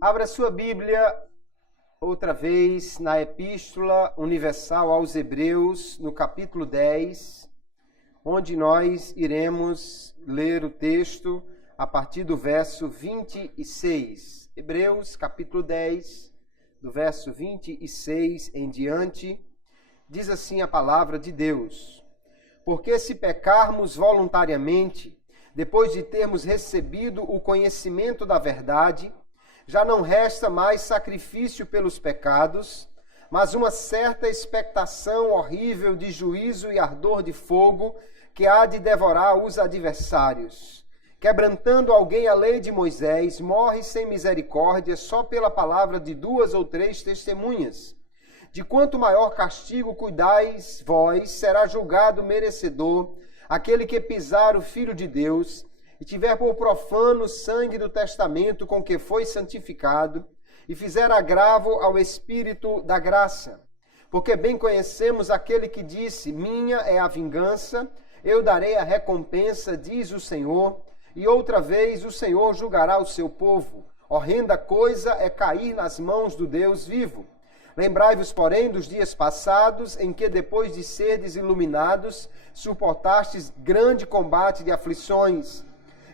Abra sua Bíblia outra vez na Epístola Universal aos Hebreus, no capítulo 10, onde nós iremos ler o texto a partir do verso 26. Hebreus, capítulo 10, do verso 26 em diante, diz assim a palavra de Deus: Porque se pecarmos voluntariamente, depois de termos recebido o conhecimento da verdade, já não resta mais sacrifício pelos pecados, mas uma certa expectação horrível de juízo e ardor de fogo que há de devorar os adversários. Quebrantando alguém a lei de Moisés, morre sem misericórdia só pela palavra de 2 ou 3 testemunhas. De quanto maior castigo cuidais vós, será julgado merecedor aquele que pisar o Filho de Deus e tiver por profano o sangue do testamento com que foi santificado, e fizer agravo ao Espírito da graça. Porque bem conhecemos aquele que disse: minha é a vingança, eu darei a recompensa, diz o Senhor, e outra vez o Senhor julgará o seu povo. Horrenda coisa é cair nas mãos do Deus vivo. Lembrai-vos, porém, dos dias passados, em que, depois de serdes iluminados, suportastes grande combate de aflições.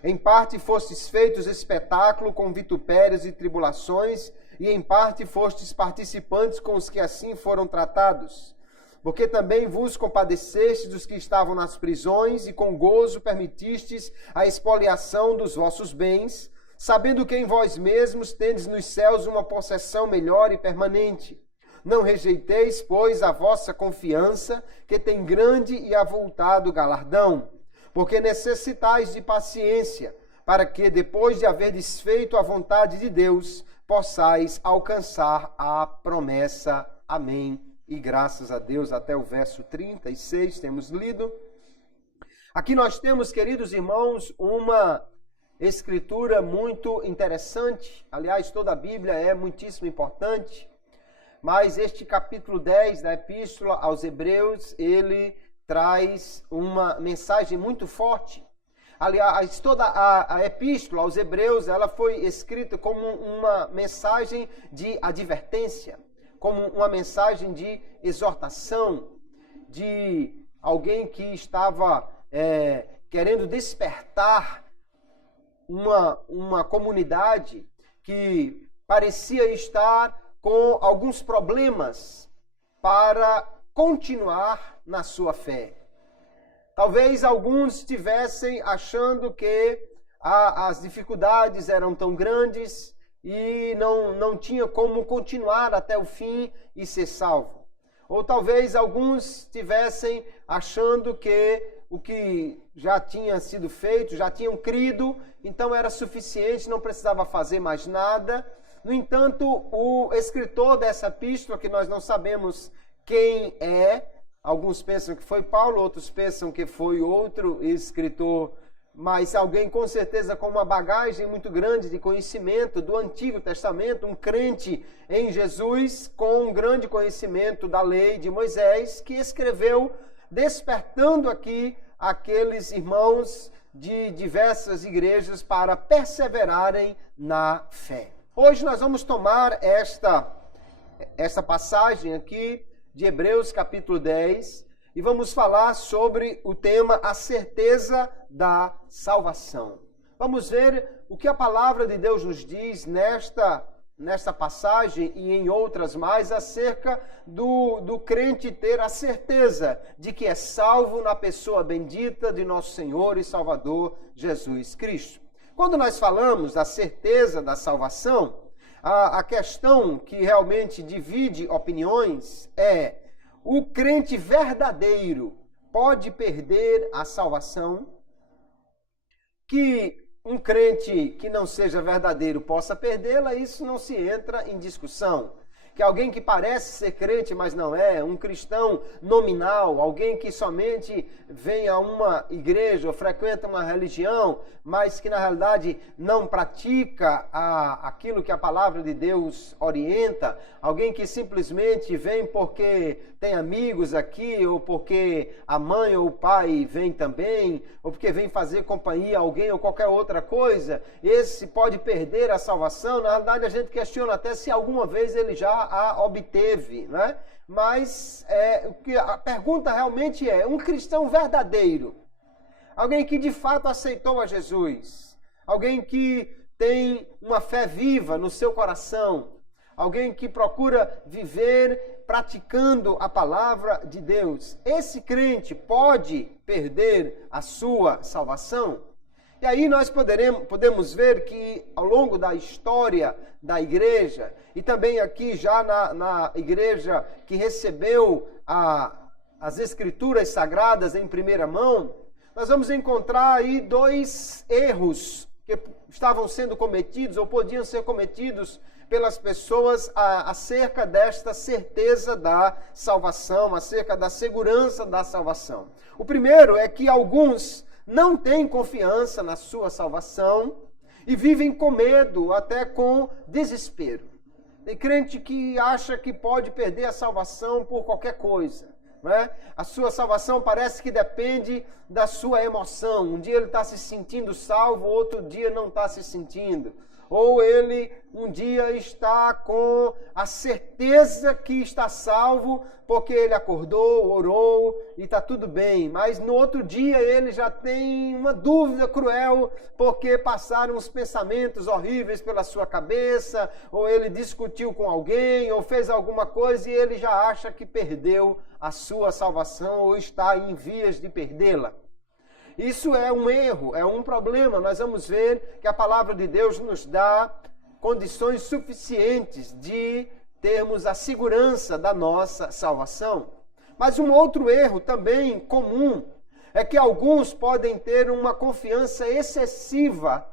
Em parte fostes feitos espetáculo com vitupérios e tribulações, e em parte fostes participantes com os que assim foram tratados. Porque também vos compadecestes dos que estavam nas prisões, e com gozo permitistes a expoliação dos vossos bens, sabendo que em vós mesmos tendes nos céus uma possessão melhor e permanente. Não rejeiteis, pois, a vossa confiança, que tem grande e avultado galardão. Porque necessitais de paciência, para que, depois de haver desfeito a vontade de Deus, possais alcançar a promessa. Amém. E graças a Deus, até o verso 36 temos lido. Aqui nós temos, queridos irmãos, uma escritura muito interessante. Aliás, toda a Bíblia é muitíssimo importante. Mas este capítulo 10 da Epístola aos Hebreus, ele traz uma mensagem muito forte. Aliás, toda a Epístola aos Hebreus, ela foi escrita como uma mensagem de advertência, como uma mensagem de exortação, de alguém que estava querendo despertar uma comunidade que parecia estar com alguns problemas para continuar na sua fé. Talvez alguns estivessem achando que as dificuldades eram tão grandes e não tinha como continuar até o fim e ser salvo. Ou talvez alguns estivessem achando que o que já tinha sido feito, já tinham crido, então era suficiente, não precisava fazer mais nada. No entanto, o escritor dessa epístola, que nós não sabemos quem é, alguns pensam que foi Paulo, outros pensam que foi outro escritor, mas alguém com certeza com uma bagagem muito grande de conhecimento do Antigo Testamento, um crente em Jesus com um grande conhecimento da lei de Moisés, que escreveu despertando aqui aqueles irmãos de diversas igrejas para perseverarem na fé. Hoje nós vamos tomar esta passagem aqui de Hebreus capítulo 10 e vamos falar sobre o tema a certeza da salvação. Vamos ver o que a palavra de Deus nos diz nesta passagem e em outras mais acerca do crente ter a certeza de que é salvo na pessoa bendita de nosso Senhor e Salvador Jesus Cristo. Quando nós falamos da certeza da salvação, a questão que realmente divide opiniões é: o crente verdadeiro pode perder a salvação? Que um crente que não seja verdadeiro possa perdê-la, isso não se entra em discussão. que alguém que parece ser crente, mas não é, um cristão nominal, alguém que somente vem a uma igreja ou frequenta uma religião, mas que na realidade não pratica aquilo que a palavra de Deus orienta, alguém que simplesmente vem porque tem amigos aqui, ou porque a mãe ou o pai vem também, ou porque vem fazer companhia a alguém ou qualquer outra coisa, esse pode perder a salvação. Na realidade a gente questiona até se alguma vez ele já a obteve, né? Mas a pergunta realmente é, um cristão verdadeiro, alguém que de fato aceitou a Jesus, alguém que tem uma fé viva no seu coração, alguém que procura viver praticando a palavra de Deus, esse crente pode perder a sua salvação? E aí nós podemos ver que ao longo da história da igreja, e também aqui já na igreja que recebeu as escrituras sagradas em primeira mão, nós vamos encontrar aí dois erros que estavam sendo cometidos ou podiam ser cometidos pelas pessoas acerca desta certeza da salvação, acerca da segurança da salvação. O primeiro é que alguns não têm confiança na sua salvação e vivem com medo, até com desespero. Tem crente que acha que pode perder a salvação por qualquer coisa, né? A sua salvação parece que depende da sua emoção. Um dia ele está se sentindo salvo, outro dia não está se sentindo. Ou ele um dia está com a certeza que está salvo porque ele acordou, orou e está tudo bem. Mas no outro dia ele já tem uma dúvida cruel porque passaram uns pensamentos horríveis pela sua cabeça, ou ele discutiu com alguém, ou fez alguma coisa e ele já acha que perdeu a sua salvação ou está em vias de perdê-la. Isso é um erro, é um problema. Nós vamos ver que a palavra de Deus nos dá condições suficientes de termos a segurança da nossa salvação. Mas um outro erro também comum é que alguns podem ter uma confiança excessiva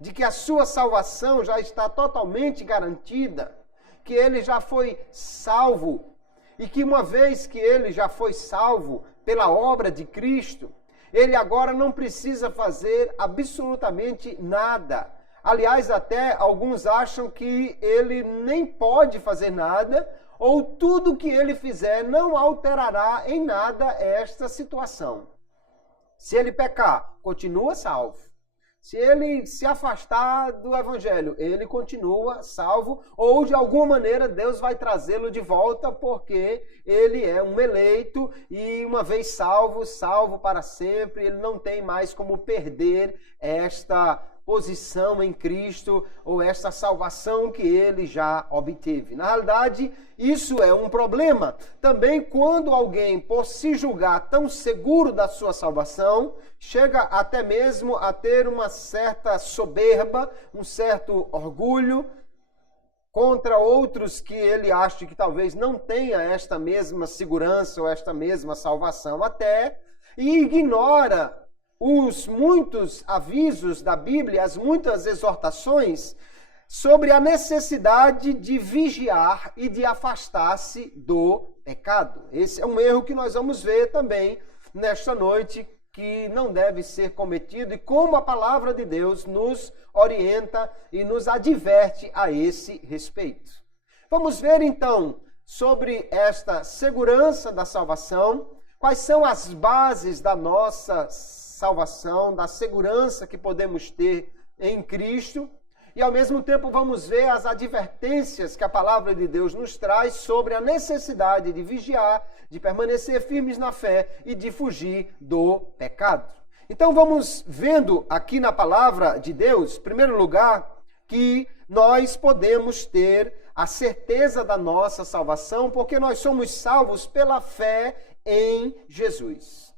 de que a sua salvação já está totalmente garantida, que ele já foi salvo e que uma vez que ele já foi salvo pela obra de Cristo, ele agora não precisa fazer absolutamente nada. Aliás, até alguns acham que ele nem pode fazer nada, ou tudo que ele fizer não alterará em nada esta situação. Se ele pecar, continua salvo. Se ele se afastar do evangelho, ele continua salvo, ou de alguma maneira Deus vai trazê-lo de volta, porque ele é um eleito e uma vez salvo, salvo para sempre, ele não tem mais como perder esta posição em Cristo ou esta salvação que ele já obteve. Na realidade, isso é um problema. Também quando alguém, por se julgar tão seguro da sua salvação, chega até mesmo a ter uma certa soberba, um certo orgulho contra outros que ele acha que talvez não tenha esta mesma segurança ou esta mesma salvação até, e ignora os muitos avisos da Bíblia, as muitas exortações sobre a necessidade de vigiar e de afastar-se do pecado. Esse é um erro que nós vamos ver também nesta noite, que não deve ser cometido e como a palavra de Deus nos orienta e nos adverte a esse respeito. Vamos ver então sobre esta segurança da salvação, quais são as bases da nossa salvação, da segurança que podemos ter em Cristo, e ao mesmo tempo vamos ver as advertências que a palavra de Deus nos traz sobre a necessidade de vigiar, de permanecer firmes na fé e de fugir do pecado. Então vamos vendo aqui na palavra de Deus, em primeiro lugar, que nós podemos ter a certeza da nossa salvação, porque nós somos salvos pela fé em Jesus.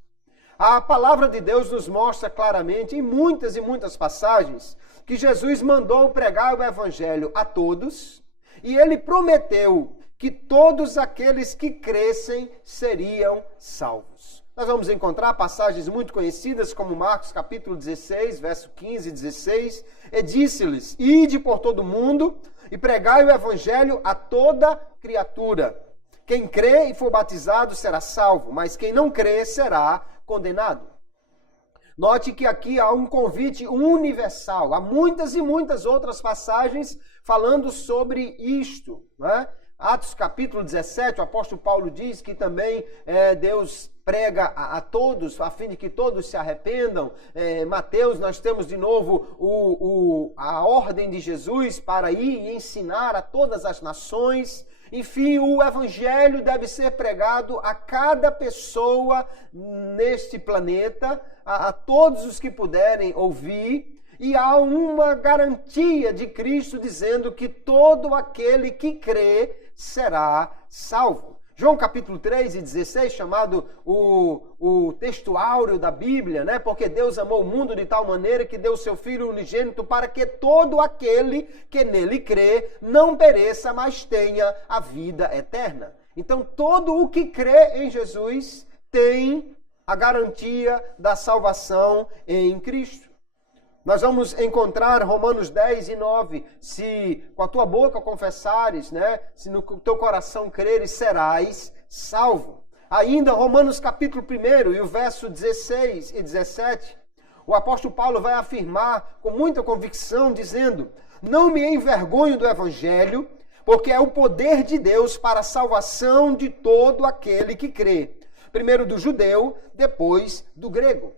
A palavra de Deus nos mostra claramente, em muitas e muitas passagens, que Jesus mandou pregar o evangelho a todos, e ele prometeu que todos aqueles que crescem seriam salvos. Nós vamos encontrar passagens muito conhecidas, como Marcos capítulo 16, verso 15 e 16, e disse-lhes: ide por todo o mundo e pregai o evangelho a toda criatura. Quem crê e for batizado será salvo, mas quem não crê será condenado. Note que aqui há um convite universal. Há muitas e muitas outras passagens falando sobre isto, né? Atos capítulo 17, o apóstolo Paulo diz que também Deus prega a todos, a fim de que todos se arrependam. Mateus, nós temos de novo a ordem de Jesus para ir e ensinar a todas as nações. Enfim, o evangelho deve ser pregado a cada pessoa neste planeta, a todos os que puderem ouvir. E há uma garantia de Cristo dizendo que todo aquele que crê será salvo. João capítulo 3 e 16, chamado o texto áureo da Bíblia, né? Porque Deus amou o mundo de tal maneira que deu o seu Filho unigênito para que todo aquele que nele crê não pereça, mas tenha a vida eterna. Então, todo o que crê em Jesus tem a garantia da salvação em Cristo. Nós vamos encontrar Romanos 10 e 9. Se com a tua boca confessares, né? Se no teu coração creres, serás salvo. Ainda Romanos capítulo 1 e o verso 16 e 17. O apóstolo Paulo vai afirmar com muita convicção, dizendo: não me envergonho do evangelho, porque é o poder de Deus para a salvação de todo aquele que crê. Primeiro do judeu, depois do grego.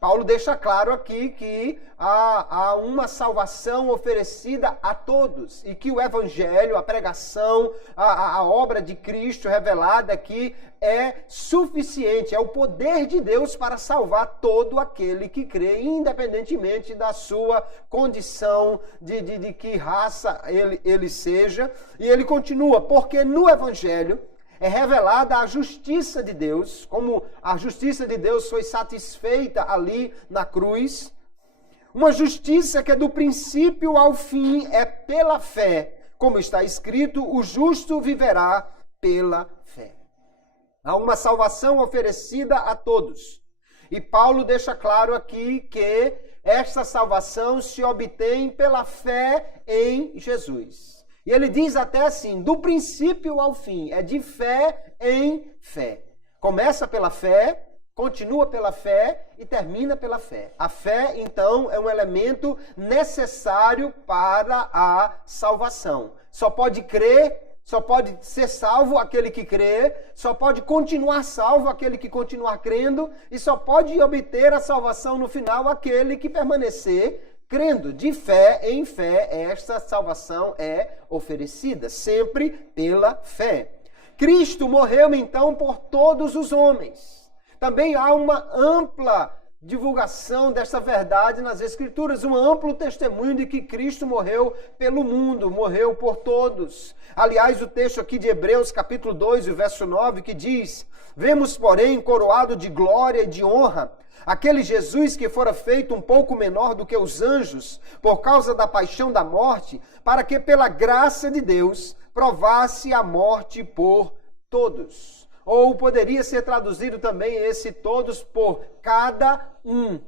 Paulo deixa claro aqui que há uma salvação oferecida a todos e que o evangelho, a pregação, a obra de Cristo revelada aqui é suficiente, é o poder de Deus para salvar todo aquele que crê, independentemente da sua condição, de que raça ele seja. E ele continua, porque no evangelho é revelada a justiça de Deus, como a justiça de Deus foi satisfeita ali na cruz. Uma justiça que do princípio ao fim é pela fé. Como está escrito, o justo viverá pela fé. Há uma salvação oferecida a todos. E Paulo deixa claro aqui que esta salvação se obtém pela fé em Jesus. E ele diz até assim, do princípio ao fim, é de fé em fé. Começa pela fé, continua pela fé e termina pela fé. A fé, então, é um elemento necessário para a salvação. Só pode crer, só pode ser salvo aquele que crê, só pode continuar salvo aquele que continuar crendo, e só pode obter a salvação no final aquele que permanecer crendo. De fé em fé, esta salvação é oferecida, sempre pela fé. Cristo morreu então por todos os homens. Também há uma ampla divulgação desta verdade nas Escrituras, um amplo testemunho de que Cristo morreu pelo mundo, morreu por todos. Aliás, o texto aqui de Hebreus, capítulo 2, o verso 9, que diz: vemos, porém, coroado de glória e de honra, aquele Jesus que fora feito um pouco menor do que os anjos, por causa da paixão da morte, para que pela graça de Deus provasse a morte por todos. Ou poderia ser traduzido também esse todos por cada um.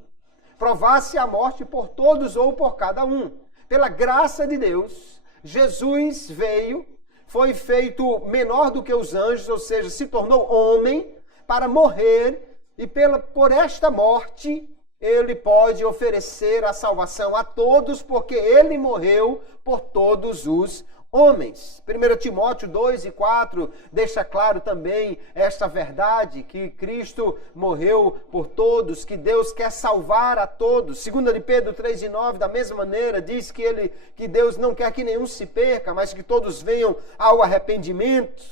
Provasse a morte por todos ou por cada um. Pela graça de Deus, Jesus veio, foi feito menor do que os anjos, ou seja, se tornou homem para morrer. E por esta morte, ele pode oferecer a salvação a todos, porque ele morreu por todos os homens. 1 Timóteo 2 e 4 deixa claro também esta verdade, que Cristo morreu por todos, que Deus quer salvar a todos. 2 de Pedro 3 e 9, da mesma maneira, diz que Deus não quer que nenhum se perca, mas que todos venham ao arrependimento.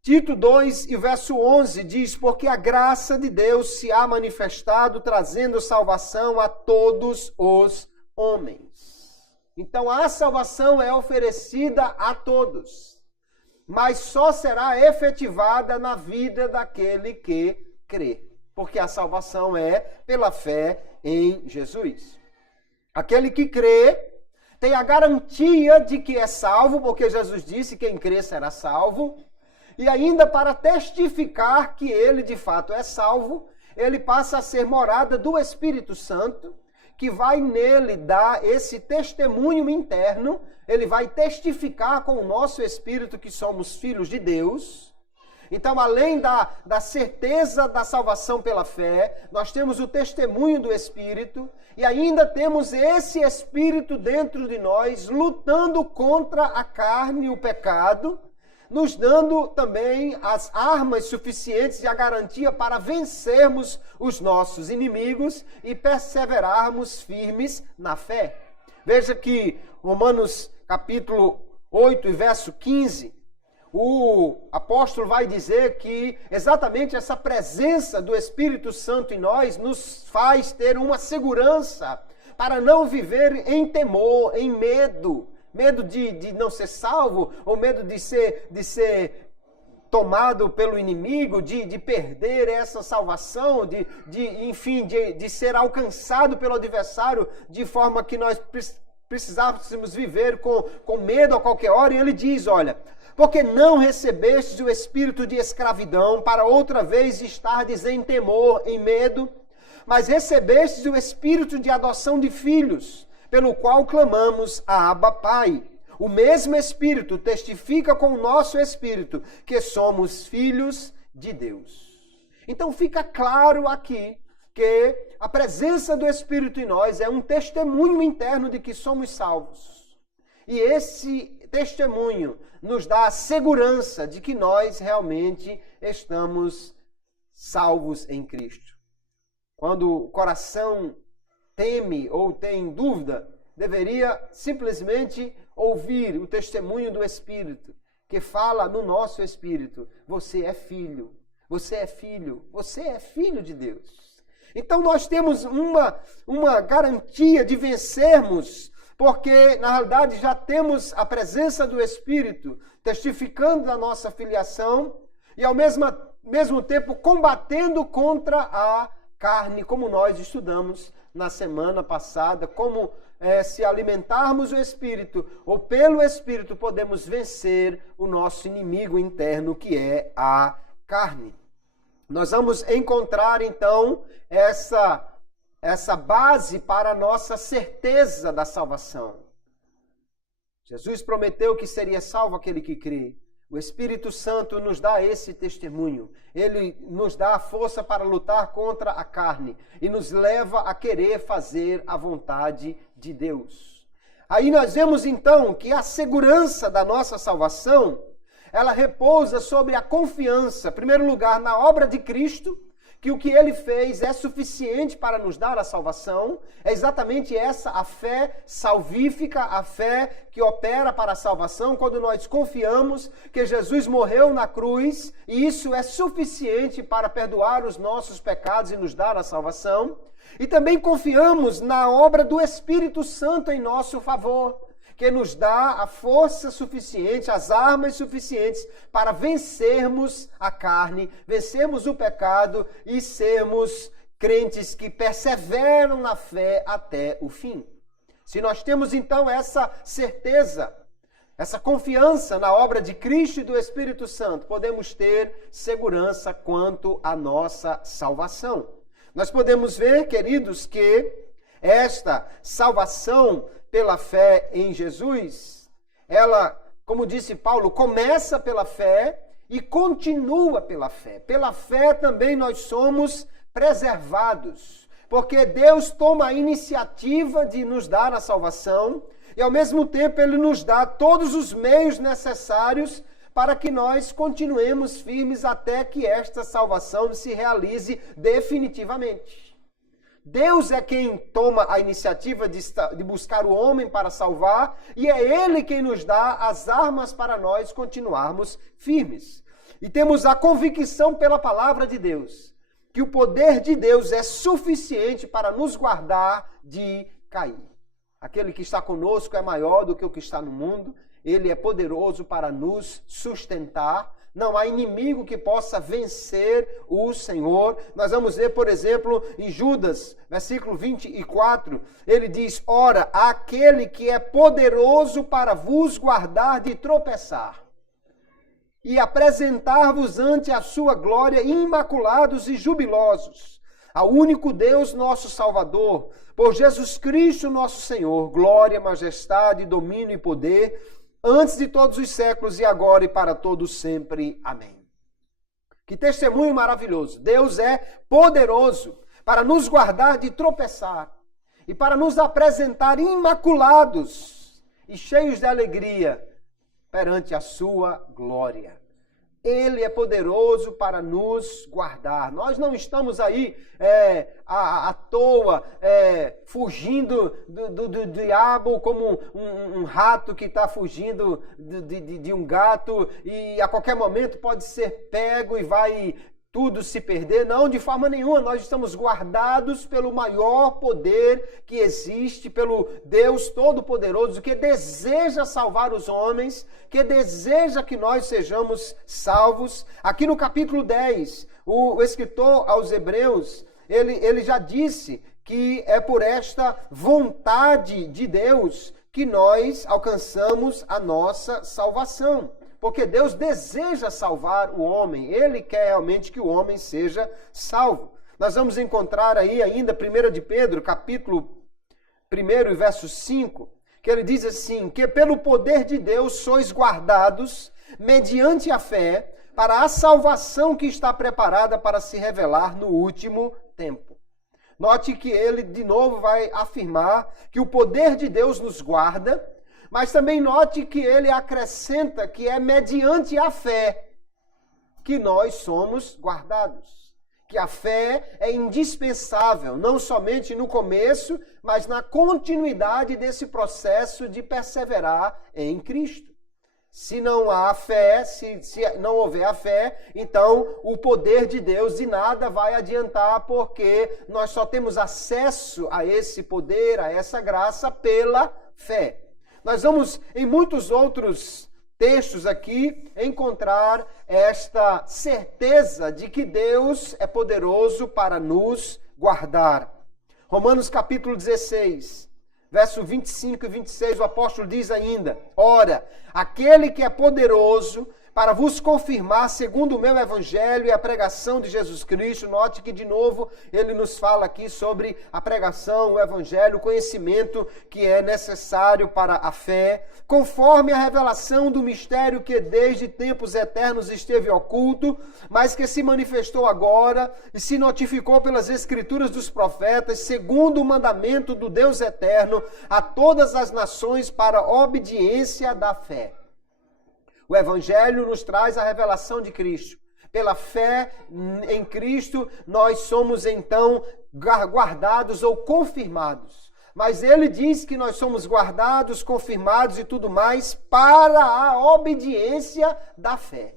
Tito 2 e verso 11 diz: porque a graça de Deus se há manifestado, trazendo salvação a todos os homens. Então a salvação é oferecida a todos, mas só será efetivada na vida daquele que crê, porque a salvação é pela fé em Jesus. Aquele que crê tem a garantia de que é salvo, porque Jesus disse: quem crê será salvo. E ainda para testificar que ele de fato é salvo, ele passa a ser morada do Espírito Santo, que vai nele dar esse testemunho interno, ele vai testificar com o nosso espírito que somos filhos de Deus. Então, além da certeza da salvação pela fé, nós temos o testemunho do Espírito e ainda temos esse Espírito dentro de nós, lutando contra a carne e o pecado, nos dando também as armas suficientes e a garantia para vencermos os nossos inimigos e perseverarmos firmes na fé. Veja que Romanos capítulo 8 e verso 15, o apóstolo vai dizer que exatamente essa presença do Espírito Santo em nós nos faz ter uma segurança para não viver em temor, em medo. Medo de não ser salvo, ou medo de ser tomado pelo inimigo, de perder essa salvação, de ser alcançado pelo adversário, de forma que nós precisássemos viver com medo a qualquer hora. E ele diz, olha, porque não recebestes o espírito de escravidão para outra vez estardes em temor, em medo, mas recebestes o espírito de adoção de filhos, pelo qual clamamos a Abba Pai. O mesmo Espírito testifica com o nosso espírito que somos filhos de Deus. Então fica claro aqui que a presença do Espírito em nós é um testemunho interno de que somos salvos. E esse testemunho nos dá a segurança de que nós realmente estamos salvos em Cristo. Quando o coração teme ou tem dúvida, deveria simplesmente ouvir o testemunho do Espírito, que fala no nosso espírito, você é filho, você é filho, você é filho de Deus. Então nós temos uma garantia de vencermos, porque na realidade já temos a presença do Espírito testificando da nossa filiação e ao mesmo tempo combatendo contra a carne, como nós estudamos na semana passada, como se alimentarmos o Espírito ou pelo Espírito podemos vencer o nosso inimigo interno, que é a carne. Nós vamos encontrar então essa base para a nossa certeza da salvação. Jesus prometeu que seria salvo aquele que crê. O Espírito Santo nos dá esse testemunho. Ele nos dá a força para lutar contra a carne e nos leva a querer fazer a vontade de Deus. Aí nós vemos então que a segurança da nossa salvação, ela repousa sobre a confiança, em primeiro lugar, na obra de Cristo, que o que ele fez é suficiente para nos dar a salvação. É exatamente essa a fé salvífica, a fé que opera para a salvação, quando nós confiamos que Jesus morreu na cruz e isso é suficiente para perdoar os nossos pecados e nos dar a salvação. E também confiamos na obra do Espírito Santo em nosso favor, que nos dá a força suficiente, as armas suficientes para vencermos a carne, vencermos o pecado e sermos crentes que perseveram na fé até o fim. Se nós temos então essa certeza, essa confiança na obra de Cristo e do Espírito Santo, podemos ter segurança quanto à nossa salvação. Nós podemos ver, queridos, que esta salvação pela fé em Jesus, ela, como disse Paulo, começa pela fé e continua pela fé. Pela fé também nós somos preservados, porque Deus toma a iniciativa de nos dar a salvação e ao mesmo tempo Ele nos dá todos os meios necessários para que nós continuemos firmes até que esta salvação se realize definitivamente. Deus é quem toma a iniciativa de buscar o homem para salvar e é Ele quem nos dá as armas para nós continuarmos firmes. E temos a convicção pela palavra de Deus, que o poder de Deus é suficiente para nos guardar de cair. Aquele que está conosco é maior do que o que está no mundo, Ele é poderoso para nos sustentar. Não há inimigo que possa vencer o Senhor. Nós vamos ver, por exemplo, em Judas, versículo 24, ele diz, ora, aquele que é poderoso para vos guardar de tropeçar e apresentar-vos ante a sua glória imaculados e jubilosos, ao único Deus, nosso Salvador, por Jesus Cristo, nosso Senhor, glória, majestade, domínio e poder, antes de todos os séculos e agora e para todos sempre. Amém. Que testemunho maravilhoso. Deus é poderoso para nos guardar de tropeçar e para nos apresentar imaculados e cheios de alegria perante a sua glória. Ele é poderoso para nos guardar. Nós não estamos aí à toa, fugindo do diabo como um rato que está fugindo de um gato e a qualquer momento pode ser pego e vai tudo se perder. Não, de forma nenhuma. Nós estamos guardados pelo maior poder que existe, pelo Deus Todo-Poderoso, que deseja salvar os homens, que deseja que nós sejamos salvos. Aqui no capítulo 10, o escritor aos Hebreus, ele já disse que é por esta vontade de Deus que nós alcançamos a nossa salvação. Porque Deus deseja salvar o homem. Ele quer realmente que o homem seja salvo. Nós vamos encontrar aí ainda 1 de Pedro, capítulo 1, verso 5, que ele diz assim, que pelo poder de Deus sois guardados, mediante a fé, para a salvação que está preparada para se revelar no último tempo. Note que ele de novo vai afirmar que o poder de Deus nos guarda, mas também note que ele acrescenta que é mediante a fé que nós somos guardados. Que a fé é indispensável, não somente no começo, mas na continuidade desse processo de perseverar em Cristo. Se não há fé, se não houver a fé, então o poder de Deus de nada vai adiantar, porque nós só temos acesso a esse poder, a essa graça, pela fé. Nós vamos, em muitos outros textos aqui, encontrar esta certeza de que Deus é poderoso para nos guardar. Romanos capítulo 16, verso 25 e 26, o apóstolo diz ainda, ora, aquele que é poderoso para vos confirmar segundo o meu evangelho e a pregação de Jesus Cristo. Note que de novo ele nos fala aqui sobre a pregação, o evangelho, o conhecimento que é necessário para a fé, conforme a revelação do mistério que desde tempos eternos esteve oculto, mas que se manifestou agora e se notificou pelas escrituras dos profetas, segundo o mandamento do Deus eterno, a todas as nações para a obediência da fé. O Evangelho nos traz a revelação de Cristo. Pela fé em Cristo, nós somos então guardados ou confirmados. Mas ele diz que nós somos guardados, confirmados e tudo mais para a obediência da fé.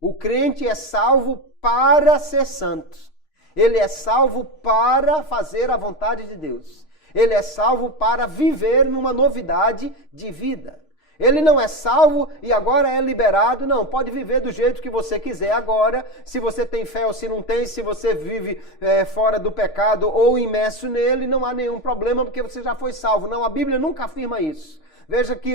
O crente é salvo para ser santo. Ele é salvo para fazer a vontade de Deus. Ele é salvo para viver numa novidade de vida. Ele não é salvo e agora é liberado. Não, pode viver do jeito que você quiser agora. Se você tem fé ou se não tem, se você vive fora do pecado ou imerso nele, não há nenhum problema porque você já foi salvo. Não, a Bíblia nunca afirma isso. Veja que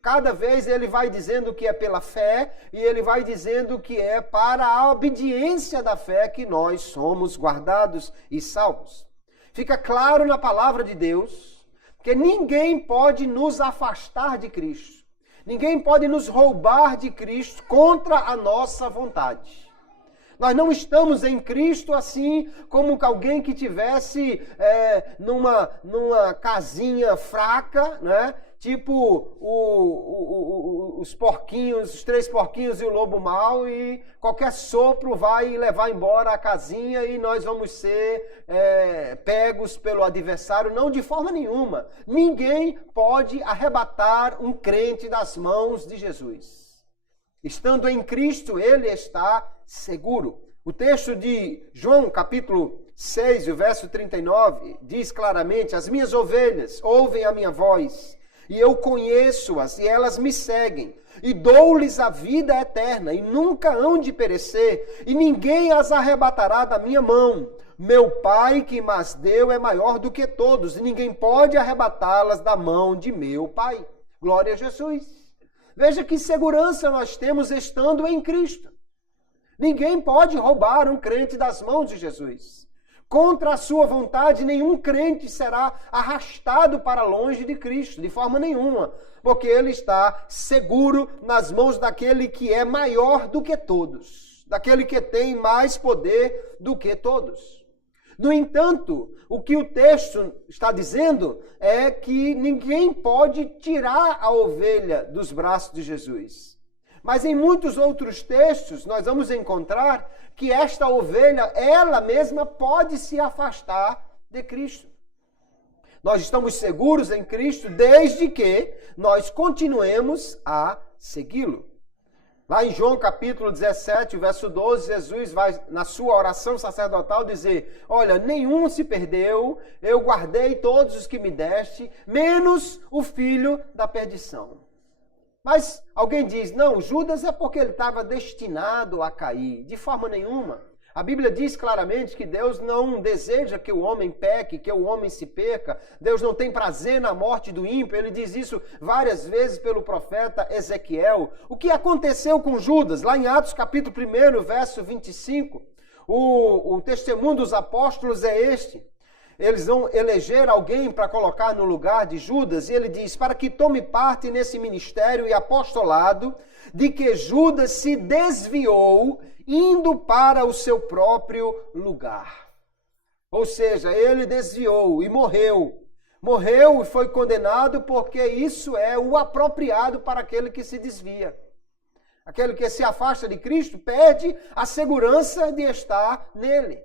cada vez ele vai dizendo que é pela fé e ele vai dizendo que é para a obediência da fé que nós somos guardados e salvos. Fica claro na palavra de Deus que ninguém pode nos afastar de Cristo. Ninguém pode nos roubar de Cristo contra a nossa vontade. Nós não estamos em Cristo assim como alguém que tivesse numa casinha fraca, né? Tipo os porquinhos, os 3 porquinhos e o lobo mau, e qualquer sopro vai levar embora a casinha e nós vamos ser pegos pelo adversário. Não, de forma nenhuma. Ninguém pode arrebatar um crente das mãos de Jesus. Estando em Cristo, ele está seguro. O texto de João, capítulo 6, o verso 39, diz claramente: as minhas ovelhas ouvem a minha voz, e eu conheço-as, e elas me seguem, e dou-lhes a vida eterna, e nunca hão de perecer, e ninguém as arrebatará da minha mão. Meu Pai que mas deu é maior do que todos, e ninguém pode arrebatá-las da mão de meu Pai. Glória a Jesus. Veja que segurança nós temos estando em Cristo. Ninguém pode roubar um crente das mãos de Jesus. Contra a sua vontade, nenhum crente será arrastado para longe de Cristo, de forma nenhuma, porque ele está seguro nas mãos daquele que é maior do que todos, daquele que tem mais poder do que todos. No entanto, o que o texto está dizendo é que ninguém pode tirar a ovelha dos braços de Jesus. Mas em muitos outros textos, nós vamos encontrar que esta ovelha, ela mesma, pode se afastar de Cristo. Nós estamos seguros em Cristo desde que nós continuemos a segui-lo. Lá em João capítulo 17, verso 12, Jesus vai, na sua oração sacerdotal, dizer: olha, nenhum se perdeu, eu guardei todos os que me deste, menos o filho da perdição. Mas alguém diz, não, Judas é porque ele estava destinado a cair. De forma nenhuma. A Bíblia diz claramente que Deus não deseja que o homem peque, que o homem se perca. Deus não tem prazer na morte do ímpio. Ele diz isso várias vezes pelo profeta Ezequiel. O que aconteceu com Judas? Lá em Atos capítulo 1, verso 25, o testemunho dos apóstolos é este. Eles vão eleger alguém para colocar no lugar de Judas, e ele diz, para que tome parte nesse ministério e apostolado, de que Judas se desviou, indo para o seu próprio lugar. Ou seja, ele desviou e morreu. Morreu e foi condenado porque isso é o apropriado para aquele que se desvia. Aquele que se afasta de Cristo perde a segurança de estar nele.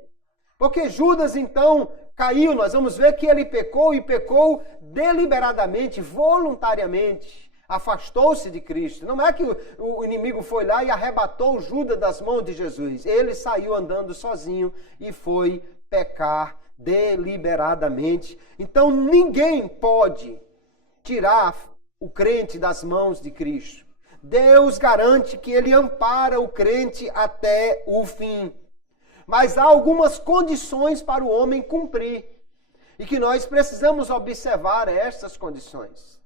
Porque Judas, então, caiu, nós vamos ver que ele pecou e pecou deliberadamente, voluntariamente, afastou-se de Cristo. Não é que o inimigo foi lá e arrebatou Judas das mãos de Jesus. Ele saiu andando sozinho e foi pecar deliberadamente. Então ninguém pode tirar o crente das mãos de Cristo. Deus garante que ele ampara o crente até o fim. Mas há algumas condições para o homem cumprir. E que nós precisamos observar estas condições.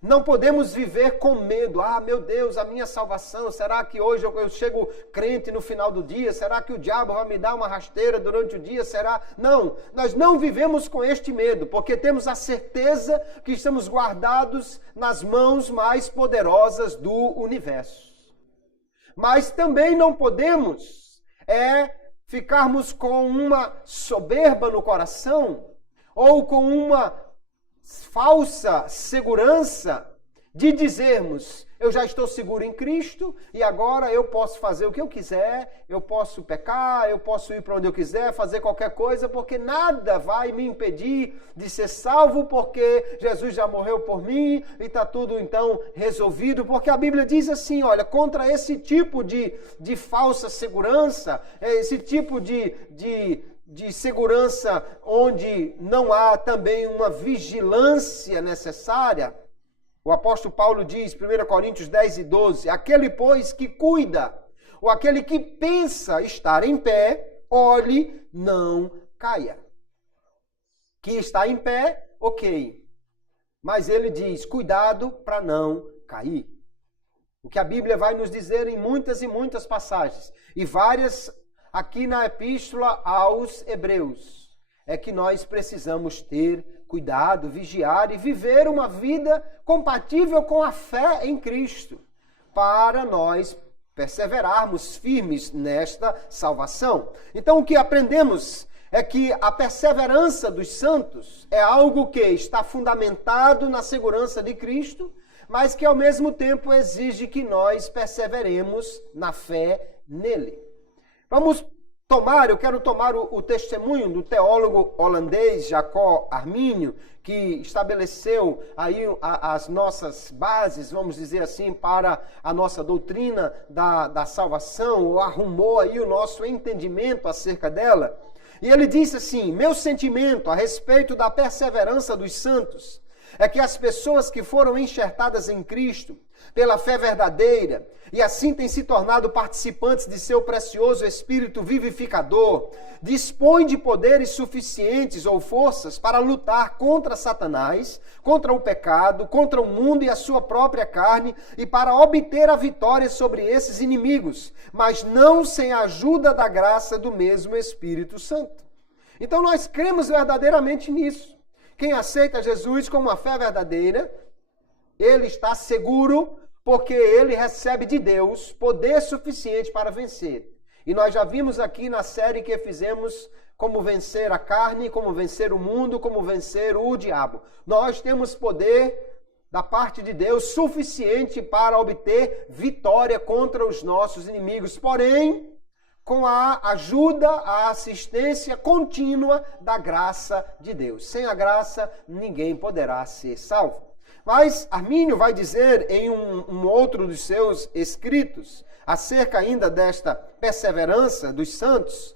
Não podemos viver com medo. Ah, meu Deus, a minha salvação. Será que hoje eu chego crente no final do dia? Será que o diabo vai me dar uma rasteira durante o dia? Será? Não, nós não vivemos com este medo. Porque temos a certeza que estamos guardados nas mãos mais poderosas do universo. Mas também não podemos ficarmos com uma soberba no coração ou com uma falsa segurança de dizermos, eu já estou seguro em Cristo e agora eu posso fazer o que eu quiser, eu posso pecar, eu posso ir para onde eu quiser, fazer qualquer coisa, porque nada vai me impedir de ser salvo, porque Jesus já morreu por mim e está tudo então resolvido. Porque a Bíblia diz assim, olha, contra esse tipo de falsa segurança, esse tipo de segurança onde não há também uma vigilância necessária, o apóstolo Paulo diz, 1 Coríntios 10 e 12, aquele, pois, que cuida, ou aquele que pensa estar em pé, olhe, não caia. Que está em pé, ok. Mas ele diz, cuidado para não cair. O que a Bíblia vai nos dizer em muitas e muitas passagens, e várias aqui na Epístola aos Hebreus, é que nós precisamos ter cuidado, vigiar e viver uma vida compatível com a fé em Cristo, para nós perseverarmos firmes nesta salvação. Então, o que aprendemos é que a perseverança dos santos é algo que está fundamentado na segurança de Cristo, mas que ao mesmo tempo exige que nós perseveremos na fé nele. Eu quero tomar o testemunho do teólogo holandês Jacob Arminio, que estabeleceu aí as nossas bases, vamos dizer assim, para a nossa doutrina da salvação, ou arrumou aí o nosso entendimento acerca dela. E ele disse assim, meu sentimento a respeito da perseverança dos santos é que as pessoas que foram enxertadas em Cristo pela fé verdadeira e assim têm se tornado participantes de seu precioso Espírito vivificador, dispõem de poderes suficientes ou forças para lutar contra Satanás, contra o pecado, contra o mundo e a sua própria carne e para obter a vitória sobre esses inimigos, mas não sem a ajuda da graça do mesmo Espírito Santo. Então nós cremos verdadeiramente nisso. Quem aceita Jesus com uma fé verdadeira, ele está seguro porque ele recebe de Deus poder suficiente para vencer. E nós já vimos aqui na série que fizemos como vencer a carne, como vencer o mundo, como vencer o diabo. Nós temos poder da parte de Deus suficiente para obter vitória contra os nossos inimigos. Porém, com a ajuda, a assistência contínua da graça de Deus. Sem a graça, ninguém poderá ser salvo. Mas Armínio vai dizer em um outro dos seus escritos, acerca ainda desta perseverança dos santos,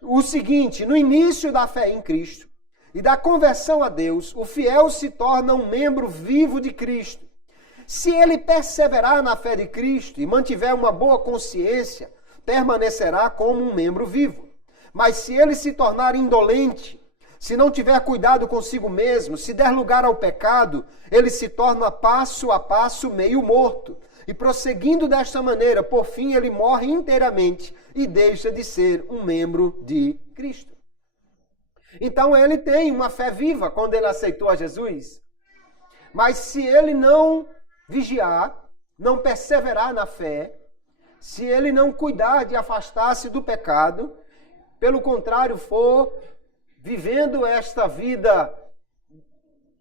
o seguinte: no início da fé em Cristo e da conversão a Deus, o fiel se torna um membro vivo de Cristo. Se ele perseverar na fé de Cristo e mantiver uma boa consciência, permanecerá como um membro vivo. Mas se ele se tornar indolente, se não tiver cuidado consigo mesmo, se der lugar ao pecado, ele se torna passo a passo meio morto. E prosseguindo desta maneira, por fim ele morre inteiramente e deixa de ser um membro de Cristo. Então ele tem uma fé viva quando ele aceitou a Jesus. Mas se ele não vigiar, não perseverar na fé, se ele não cuidar de afastar-se do pecado, pelo contrário, for vivendo esta vida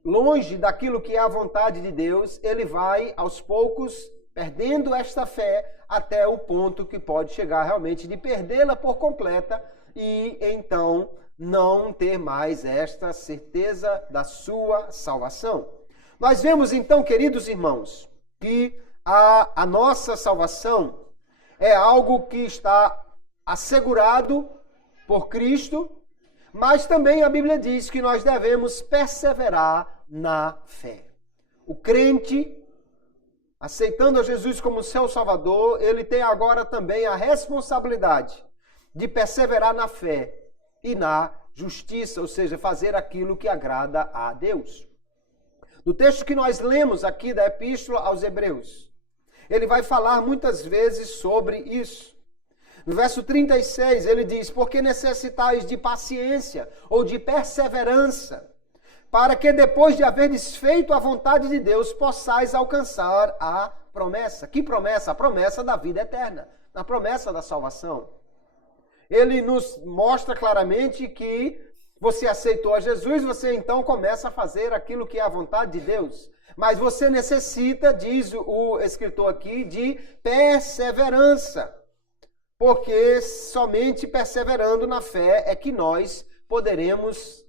longe daquilo que é a vontade de Deus, ele vai, aos poucos, perdendo esta fé até o ponto que pode chegar realmente de perdê-la por completa e, então, não ter mais esta certeza da sua salvação. Nós vemos, então, queridos irmãos, que a nossa salvação é algo que está assegurado por Cristo, mas também a Bíblia diz que nós devemos perseverar na fé. O crente, aceitando a Jesus como seu Salvador, ele tem agora também a responsabilidade de perseverar na fé e na justiça, ou seja, fazer aquilo que agrada a Deus. No texto que nós lemos aqui da Epístola aos Hebreus, ele vai falar muitas vezes sobre isso. No verso 36, ele diz: porque necessitais de paciência ou de perseverança, para que depois de haver desfeito a vontade de Deus, possais alcançar a promessa. Que promessa? A promessa da vida eterna, a promessa da salvação. Ele nos mostra claramente que você aceitou a Jesus, você então começa a fazer aquilo que é a vontade de Deus. Mas você necessita, diz o escritor aqui, de perseverança. Porque somente perseverando na fé é que nós poderemos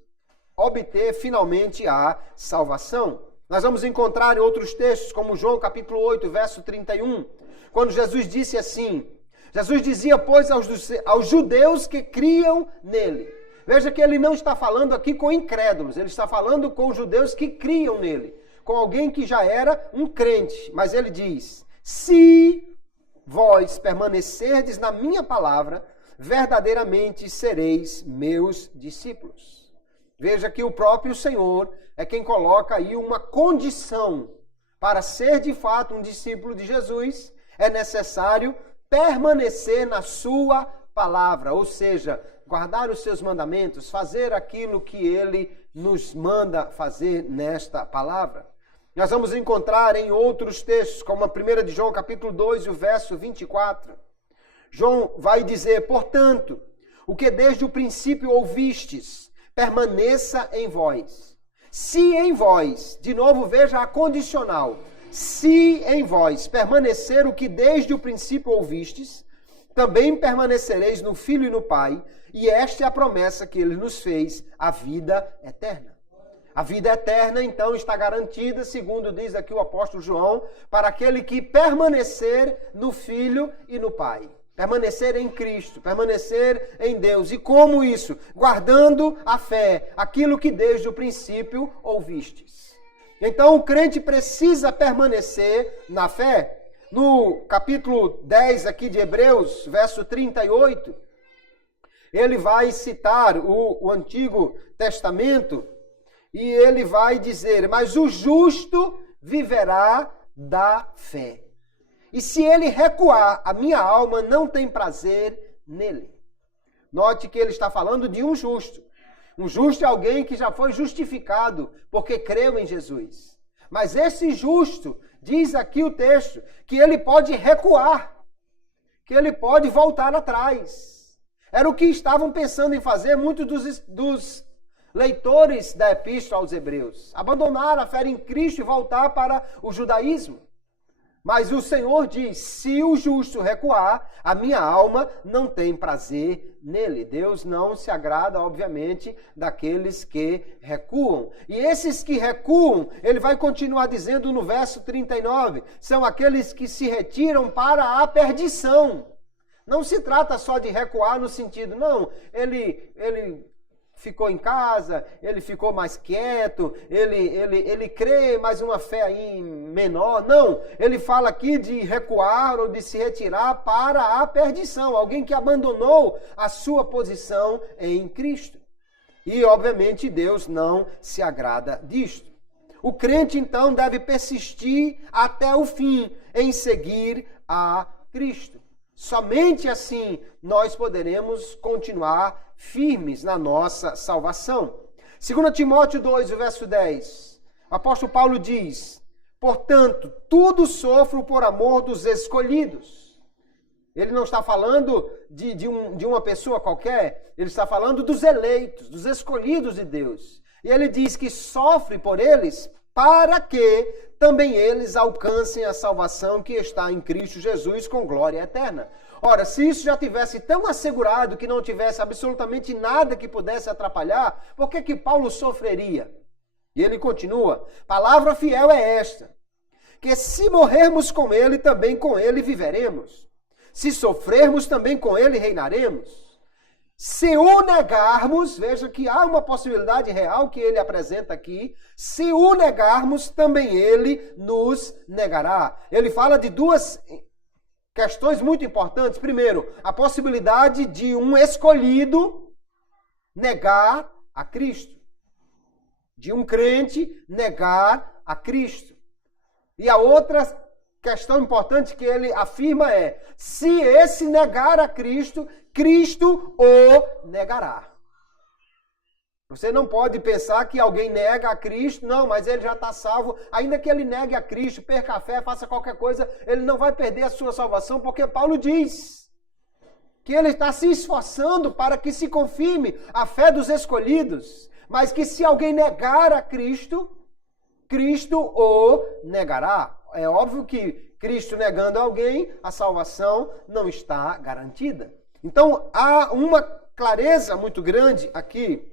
obter finalmente a salvação. Nós vamos encontrar em outros textos, como João capítulo 8, verso 31, quando Jesus disse assim, Jesus dizia, pois, aos judeus que criam nele. Veja que ele não está falando aqui com incrédulos, ele está falando com judeus que criam nele, com alguém que já era um crente. Mas ele diz, se vós permanecerdes na minha palavra, verdadeiramente sereis meus discípulos. Veja que o próprio Senhor é quem coloca aí uma condição. Para ser de fato um discípulo de Jesus, é necessário permanecer na sua palavra, ou seja, guardar os seus mandamentos, fazer aquilo que ele nos manda fazer nesta palavra. Nós vamos encontrar em outros textos, como a 1 de João, capítulo 2, o verso 24. João vai dizer, portanto, o que desde o princípio ouvistes, permaneça em vós. Se em vós, de novo veja a condicional, se em vós permanecer o que desde o princípio ouvistes, também permanecereis no Filho e no Pai, e esta é a promessa que ele nos fez, a vida eterna. A vida eterna, então, está garantida, segundo diz aqui o apóstolo João, para aquele que permanecer no Filho e no Pai. Permanecer em Cristo, permanecer em Deus. E como isso? Guardando a fé, aquilo que desde o princípio ouvistes. Então, o crente precisa permanecer na fé. No capítulo 10 aqui de Hebreus, verso 38, ele vai citar o Antigo Testamento, e ele vai dizer, mas o justo viverá da fé. E se ele recuar, a minha alma não tem prazer nele. Note que ele está falando de um justo. Um justo é alguém que já foi justificado porque creu em Jesus. Mas esse justo, diz aqui o texto, que ele pode recuar, que ele pode voltar atrás. Era o que estavam pensando em fazer muitos dos leitores da Epístola aos Hebreus. Abandonar a fé em Cristo e voltar para o judaísmo. Mas o Senhor diz, se o justo recuar, a minha alma não tem prazer nele. Deus não se agrada, obviamente, daqueles que recuam. E esses que recuam, ele vai continuar dizendo no verso 39, são aqueles que se retiram para a perdição. Não se trata só de recuar no sentido, não, ele ficou em casa, ele ficou mais quieto, ele crê, mas uma fé aí menor. Não, ele fala aqui de recuar ou de se retirar para a perdição. Alguém que abandonou a sua posição em Cristo. E, obviamente, Deus não se agrada disto. O crente, então, deve persistir até o fim em seguir a Cristo. Somente assim nós poderemos continuar firmes na nossa salvação. 2 Timóteo 2, verso 10, o apóstolo Paulo diz, portanto, tudo sofro por amor dos escolhidos. Ele não está falando de uma pessoa qualquer, ele está falando dos eleitos, dos escolhidos de Deus. E ele diz que sofre por eles para que também eles alcancem a salvação que está em Cristo Jesus com glória eterna. Ora, se isso já tivesse tão assegurado que não tivesse absolutamente nada que pudesse atrapalhar, por que Paulo sofreria? E ele continua, palavra fiel é esta, que se morrermos com ele, também com ele viveremos. Se sofrermos, também com ele reinaremos. Se o negarmos, veja que há uma possibilidade real que ele apresenta aqui, se o negarmos, também ele nos negará. Ele fala de duas questões muito importantes. Primeiro, a possibilidade de um escolhido negar a Cristo. De um crente negar a Cristo. E a outra questão importante que ele afirma é, se esse negar a Cristo, Cristo o negará. Você não pode pensar que alguém nega a Cristo, não, mas ele já está salvo. Ainda que ele negue a Cristo, perca a fé, faça qualquer coisa, ele não vai perder a sua salvação, porque Paulo diz que ele está se esforçando para que se confirme a fé dos escolhidos, mas que se alguém negar a Cristo, Cristo o negará. É óbvio que Cristo negando alguém, a salvação não está garantida. Então, há uma clareza muito grande aqui.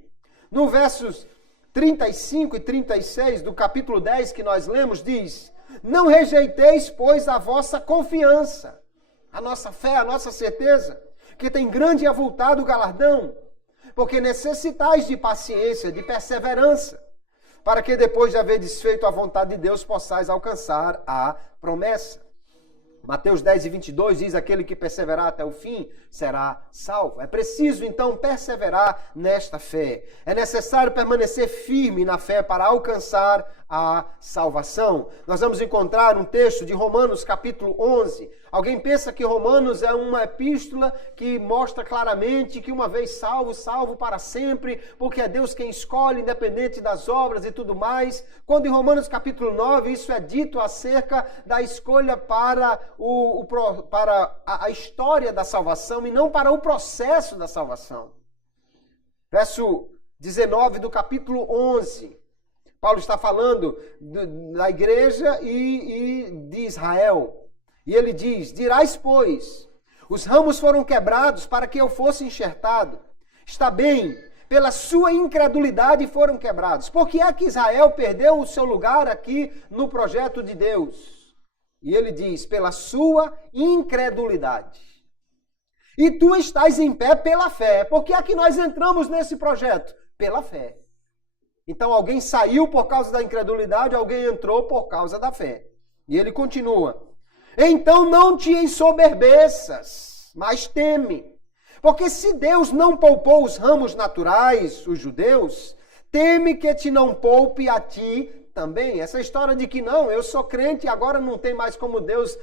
No versos 35 e 36 do capítulo 10 que nós lemos, diz, não rejeiteis, pois, a vossa confiança, a nossa fé, a nossa certeza, que tem grande e avultado galardão, porque necessitais de paciência, de perseverança, para que depois de haver desfeito a vontade de Deus, possais alcançar a promessa. Mateus 10 e 22 diz, aquele que perseverar até o fim será salvo. É preciso, então, perseverar nesta fé. É necessário permanecer firme na fé para alcançar a salvação. Nós vamos encontrar um texto de Romanos capítulo 11. Alguém pensa que Romanos é uma epístola que mostra claramente que uma vez salvo, salvo para sempre, porque é Deus quem escolhe, independente das obras e tudo mais. Quando em Romanos capítulo 9 isso é dito acerca da escolha para a história da salvação e não para o processo da salvação. Verso 19 do capítulo 11. Paulo está falando da igreja e de Israel. E ele diz, dirás, pois, os ramos foram quebrados para que eu fosse enxertado. Está bem, pela sua incredulidade foram quebrados. Por que é que Israel perdeu o seu lugar aqui no projeto de Deus? E ele diz, pela sua incredulidade. E tu estás em pé pela fé. Por que é que nós entramos nesse projeto? Pela fé. Então alguém saiu por causa da incredulidade, alguém entrou por causa da fé. E ele continua. Então não te ensoberbeças, mas teme. Porque se Deus não poupou os ramos naturais, os judeus, teme que te não poupe a ti também. Essa história de que não, eu sou crente e agora não tem mais como Deus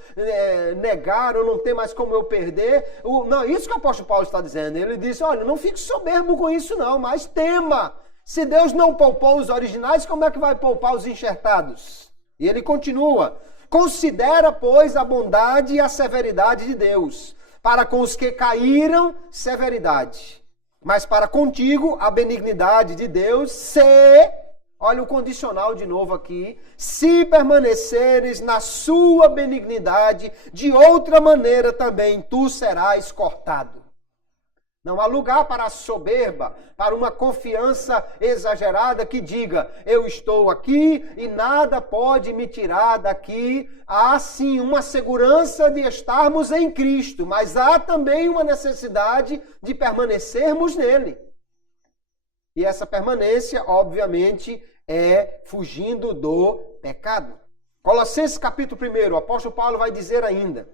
negar, ou não tem mais como eu perder. Não, isso que o apóstolo Paulo está dizendo. Ele diz, olha, não fique soberbo com isso não, mas tema. Se Deus não poupou os originais, como é que vai poupar os enxertados? E ele continua, considera, pois, a bondade e a severidade de Deus, para com os que caíram, severidade. Mas para contigo, a benignidade de Deus, olha o condicional de novo aqui, se permaneceres na sua benignidade, de outra maneira também tu serás cortado. Não há lugar para a soberba, para uma confiança exagerada que diga, eu estou aqui e nada pode me tirar daqui. Há sim uma segurança de estarmos em Cristo, mas há também uma necessidade de permanecermos nele. E essa permanência, obviamente, é fugindo do pecado. Colossenses capítulo 1, o apóstolo Paulo vai dizer ainda,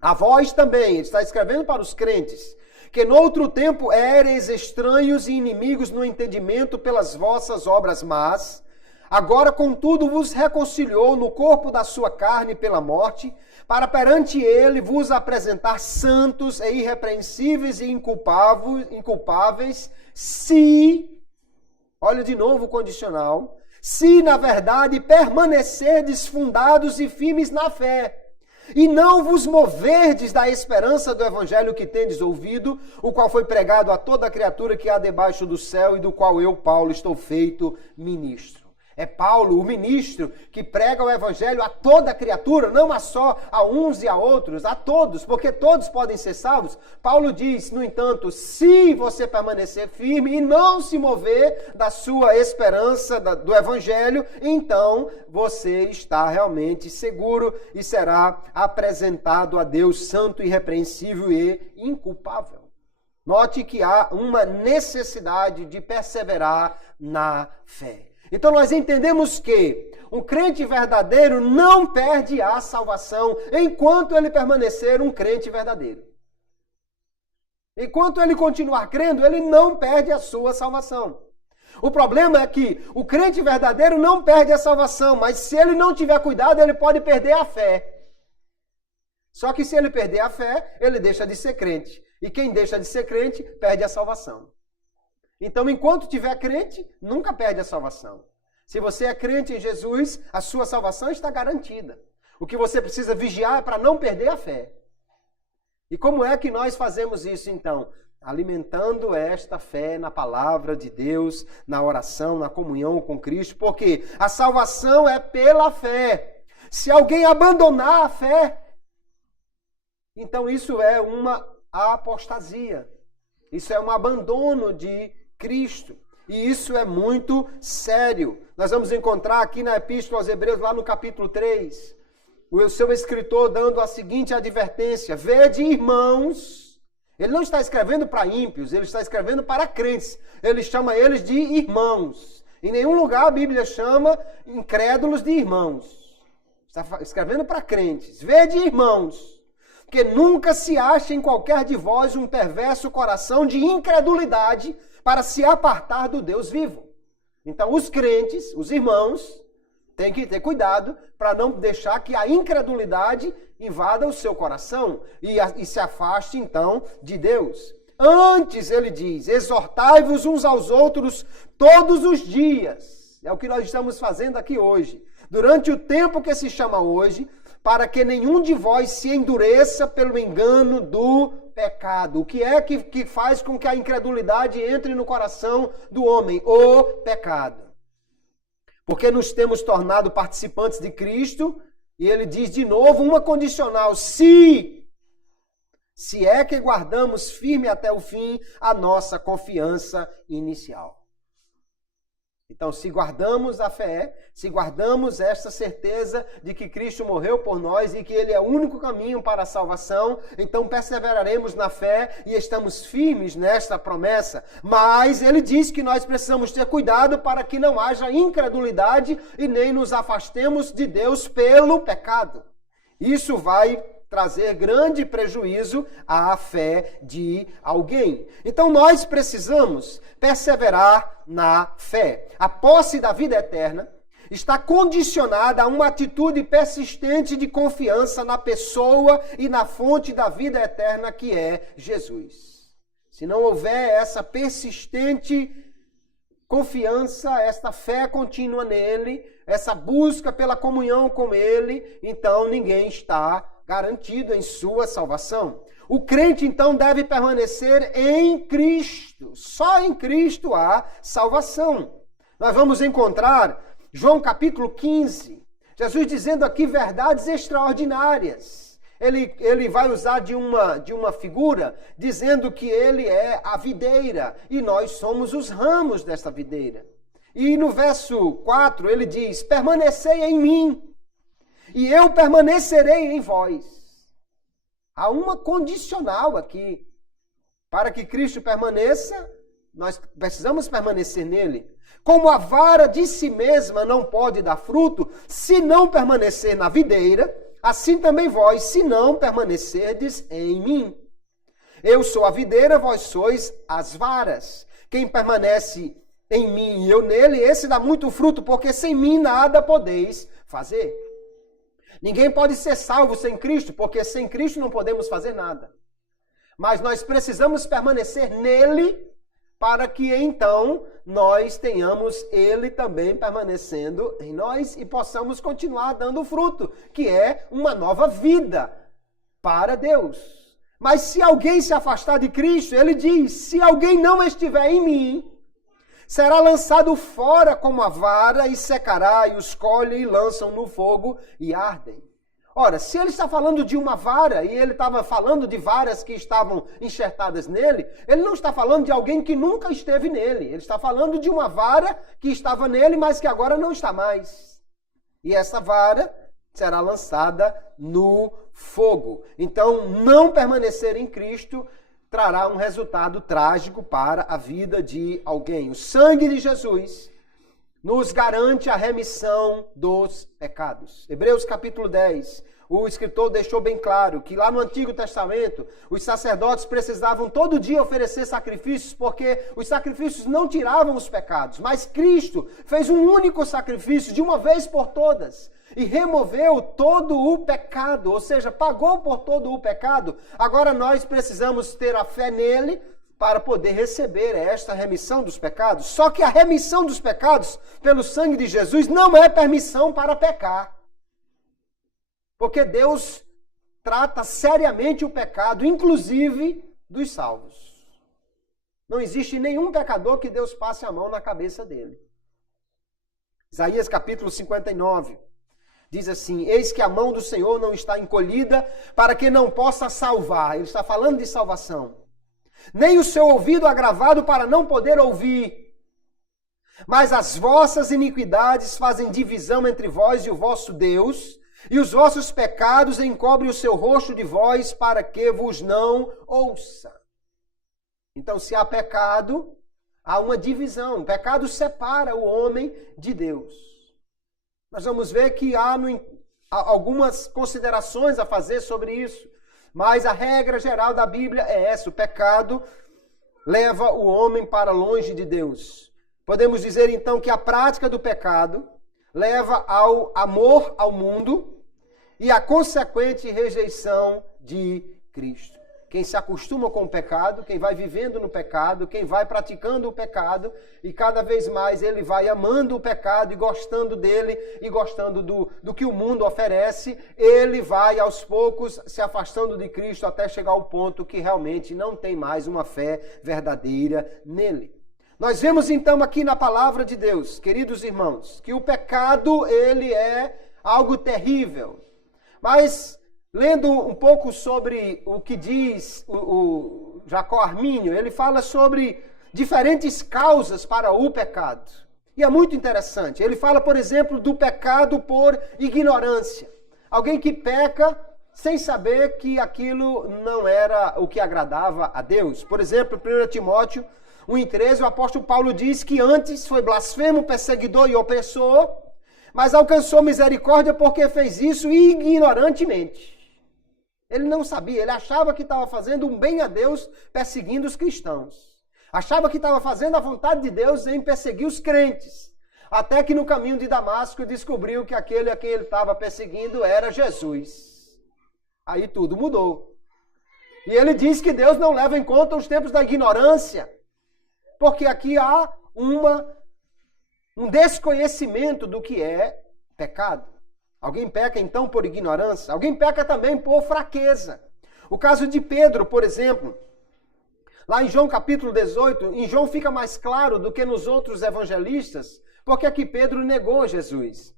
a vós também, ele está escrevendo para os crentes, que no outro tempo éreis estranhos e inimigos no entendimento pelas vossas obras más, agora, contudo, vos reconciliou no corpo da sua carne pela morte, para perante ele vos apresentar santos e irrepreensíveis e inculpáveis, se, olha de novo o condicional, se na verdade permanecerdes fundados e firmes na fé, e não vos moverdes da esperança do evangelho que tendes ouvido, o qual foi pregado a toda criatura que há debaixo do céu e do qual eu, Paulo, estou feito ministro. É Paulo, o ministro, que prega o evangelho a toda criatura, não a só a uns e a outros, a todos, porque todos podem ser salvos. Paulo diz, no entanto, se você permanecer firme e não se mover da sua esperança do evangelho, então você está realmente seguro e será apresentado a Deus santo, irrepreensível e inculpável. Note que há uma necessidade de perseverar na fé. Então nós entendemos que um crente verdadeiro não perde a salvação enquanto ele permanecer um crente verdadeiro. Enquanto ele continuar crendo, ele não perde a sua salvação. O problema é que o crente verdadeiro não perde a salvação, mas se ele não tiver cuidado, ele pode perder a fé. Só que se ele perder a fé, ele deixa de ser crente. E quem deixa de ser crente, perde a salvação. Então, enquanto tiver crente, nunca perde a salvação. Se você é crente em Jesus, a sua salvação está garantida. O que você precisa vigiar é para não perder a fé. E como é que nós fazemos isso, então? Alimentando esta fé na palavra de Deus, na oração, na comunhão com Cristo, porque a salvação é pela fé. Se alguém abandonar a fé, então isso é uma apostasia. Isso é um abandono de Cristo. E isso é muito sério. Nós vamos encontrar aqui na Epístola aos Hebreus, lá no capítulo 3, o seu escritor dando a seguinte advertência: vede, irmãos, ele não está escrevendo para ímpios, ele está escrevendo para crentes. Ele chama eles de irmãos. Em nenhum lugar a Bíblia chama incrédulos de irmãos. Está escrevendo para crentes. Vede, irmãos, que nunca se ache em qualquer de vós um perverso coração de incredulidade para se apartar do Deus vivo. Então, os crentes, os irmãos, têm que ter cuidado para não deixar que a incredulidade invada o seu coração e se afaste, então, de Deus. Antes, ele diz, exortai-vos uns aos outros todos os dias. É o que nós estamos fazendo aqui hoje. Durante o tempo que se chama hoje, para que nenhum de vós se endureça pelo engano do pecado. O que é que faz com que a incredulidade entre no coração do homem? O pecado. Porque nos temos tornado participantes de Cristo, e ele diz de novo uma condicional: se é que guardamos firme até o fim a nossa confiança inicial. Então, se guardamos a fé, se guardamos esta certeza de que Cristo morreu por nós e que Ele é o único caminho para a salvação, então perseveraremos na fé e estamos firmes nesta promessa. Mas Ele diz que nós precisamos ter cuidado para que não haja incredulidade e nem nos afastemos de Deus pelo pecado. Isso vai trazer grande prejuízo à fé de alguém. Então nós precisamos perseverar na fé. A posse da vida eterna está condicionada a uma atitude persistente de confiança na pessoa e na fonte da vida eterna que é Jesus. Se não houver essa persistente confiança, esta fé contínua nele, essa busca pela comunhão com ele, então ninguém está garantido em sua salvação. O crente, então, deve permanecer em Cristo. Só em Cristo há salvação. Nós vamos encontrar João capítulo 15, Jesus dizendo aqui verdades extraordinárias. Ele vai usar de uma figura, dizendo que ele é a videira e nós somos os ramos desta videira. E no verso 4 ele diz, permanecei em mim e eu permanecerei em vós. Há uma condicional aqui. Para que Cristo permaneça, nós precisamos permanecer nele. Como a vara de si mesma não pode dar fruto, se não permanecer na videira, assim também vós, se não permanecerdes em mim. Eu sou a videira, vós sois as varas. Quem permanece em mim e eu nele, esse dá muito fruto, porque sem mim nada podeis fazer. Ninguém pode ser salvo sem Cristo, porque sem Cristo não podemos fazer nada. Mas nós precisamos permanecer nele, para que então nós tenhamos ele também permanecendo em nós e possamos continuar dando fruto, que é uma nova vida para Deus. Mas se alguém se afastar de Cristo, ele diz, se alguém não estiver em mim, será lançado fora como a vara e secará, e os colhem e lançam no fogo e ardem. Ora, se ele está falando de uma vara, e ele estava falando de varas que estavam enxertadas nele, ele não está falando de alguém que nunca esteve nele. Ele está falando de uma vara que estava nele, mas que agora não está mais. E essa vara será lançada no fogo. Então, não permanecer em Cristo trará um resultado trágico para a vida de alguém. O sangue de Jesus nos garante a remissão dos pecados. Hebreus capítulo 10, o escritor deixou bem claro que lá no Antigo Testamento, os sacerdotes precisavam todo dia oferecer sacrifícios, porque os sacrifícios não tiravam os pecados, mas Cristo fez um único sacrifício de uma vez por todas e removeu todo o pecado, ou seja, pagou por todo o pecado. Agora nós precisamos ter a fé nele, para poder receber esta remissão dos pecados. Só que a remissão dos pecados pelo sangue de Jesus não é permissão para pecar. Porque Deus trata seriamente o pecado, inclusive dos salvos. Não existe nenhum pecador que Deus passe a mão na cabeça dele. Isaías capítulo 59 diz assim, eis que a mão do Senhor não está encolhida para que não possa salvar. Ele está falando de salvação. Nem o seu ouvido agravado para não poder ouvir. Mas as vossas iniquidades fazem divisão entre vós e o vosso Deus, e os vossos pecados encobrem o seu rosto de vós para que vos não ouça. Então, se há pecado, há uma divisão. O pecado separa o homem de Deus. Nós vamos ver que há algumas considerações a fazer sobre isso. Mas a regra geral da Bíblia é essa. O pecado leva o homem para longe de Deus. Podemos dizer então que a prática do pecado leva ao amor ao mundo e à consequente rejeição de Cristo. Quem se acostuma com o pecado, quem vai vivendo no pecado, quem vai praticando o pecado, e cada vez mais ele vai amando o pecado e gostando dele, e gostando do que o mundo oferece, ele vai aos poucos se afastando de Cristo até chegar ao ponto que realmente não tem mais uma fé verdadeira nele. Nós vemos então aqui na palavra de Deus, queridos irmãos, que o pecado ele é algo terrível, mas lendo um pouco sobre o que diz o Jacó Armínio, ele fala sobre diferentes causas para o pecado. E é muito interessante. Ele fala, por exemplo, do pecado por ignorância. Alguém que peca sem saber que aquilo não era o que agradava a Deus. Por exemplo, 1 Timóteo 1,13, o apóstolo Paulo diz que antes foi blasfemo, perseguidor e opressor, mas alcançou misericórdia porque fez isso ignorantemente. Ele não sabia, ele achava que estava fazendo um bem a Deus perseguindo os cristãos. Achava que estava fazendo a vontade de Deus em perseguir os crentes. até que no caminho de Damasco descobriu que aquele a quem ele estava perseguindo era Jesus. Aí tudo mudou. E ele diz que Deus não leva em conta os tempos da ignorância, porque aqui há um desconhecimento do que é pecado. Alguém peca então por ignorância, alguém peca também por fraqueza. O caso de Pedro, por exemplo, lá em João capítulo 18, em João fica mais claro do que nos outros evangelistas, porque aqui Pedro negou Jesus.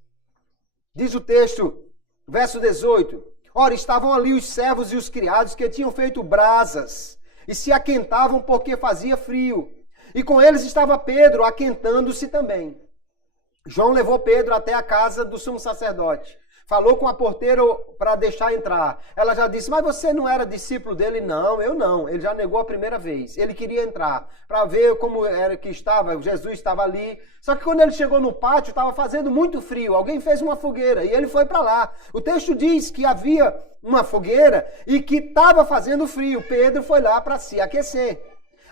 Diz o texto, verso 18, ora, estavam ali os servos e os criados que tinham feito brasas e se aquentavam porque fazia frio. E com eles estava Pedro aquentando-se também. João levou Pedro até a casa do sumo sacerdote. Falou com a porteira para deixar entrar. Ela já disse, mas você não era discípulo dele? Não, eu não. Ele já negou a primeira vez. Ele queria entrar para ver como era que estava. Jesus estava ali. Só que quando ele chegou no pátio, estava fazendo muito frio. Alguém fez uma fogueira e ele foi para lá. O texto diz que havia uma fogueira e que estava fazendo frio. Pedro foi lá para se aquecer.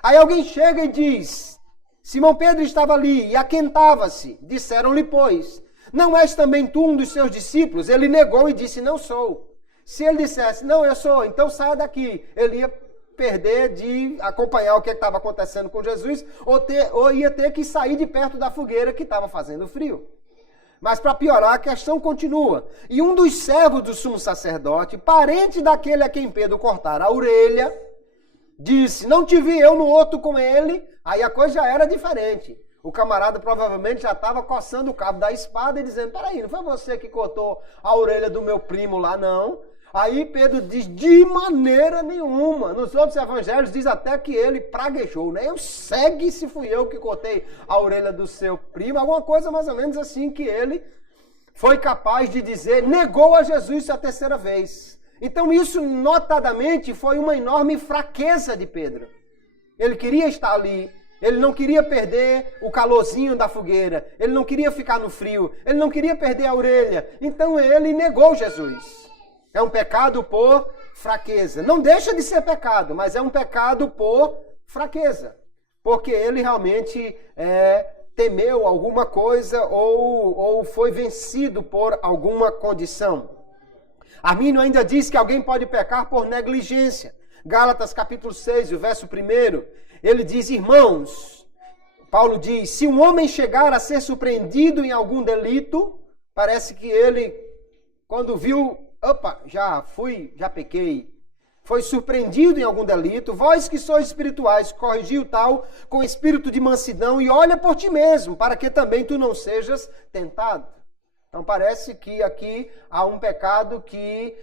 Aí alguém chega e diz, Simão Pedro estava ali e aquentava-se. Disseram-lhe, pois, não és também tu um dos seus discípulos? Ele negou e disse, não sou. Se ele dissesse, não, eu sou, então saia daqui. Ele ia perder de acompanhar o que estava acontecendo com Jesus, ou ia ter que sair de perto da fogueira que estava fazendo frio. Mas para piorar, a questão continua. E um dos servos do sumo sacerdote, parente daquele a quem Pedro cortara a orelha, disse, não te vi eu no outro com ele. Aí a coisa já era diferente. O camarada provavelmente já estava coçando o cabo da espada e dizendo, peraí, não foi você que cortou a orelha do meu primo lá, não? Aí Pedro diz, de maneira nenhuma. Nos outros evangelhos diz até que ele praguejou, né? Eu segue se fui eu que cortei a orelha do seu primo. Alguma coisa mais ou menos assim que ele foi capaz de dizer, negou a Jesus a terceira vez. Então isso notadamente foi uma enorme fraqueza de Pedro. Ele queria estar ali, ele não queria perder o calorzinho da fogueira, ele não queria ficar no frio, ele não queria perder a orelha, então ele negou Jesus. É um pecado por fraqueza. Não deixa de ser pecado, mas é um pecado por fraqueza, porque ele realmente temeu alguma coisa ou foi vencido por alguma condição. Armínio ainda diz que alguém pode pecar por negligência. Gálatas capítulo 6, o verso 1, ele diz, irmãos, Paulo diz, se um homem chegar a ser surpreendido em algum delito, parece que ele, quando viu, opa, já pequei, foi surpreendido em algum delito, vós que sois espirituais, corrigi o tal com espírito de mansidão e olha por ti mesmo, para que também tu não sejas tentado. Então parece que aqui há um pecado que,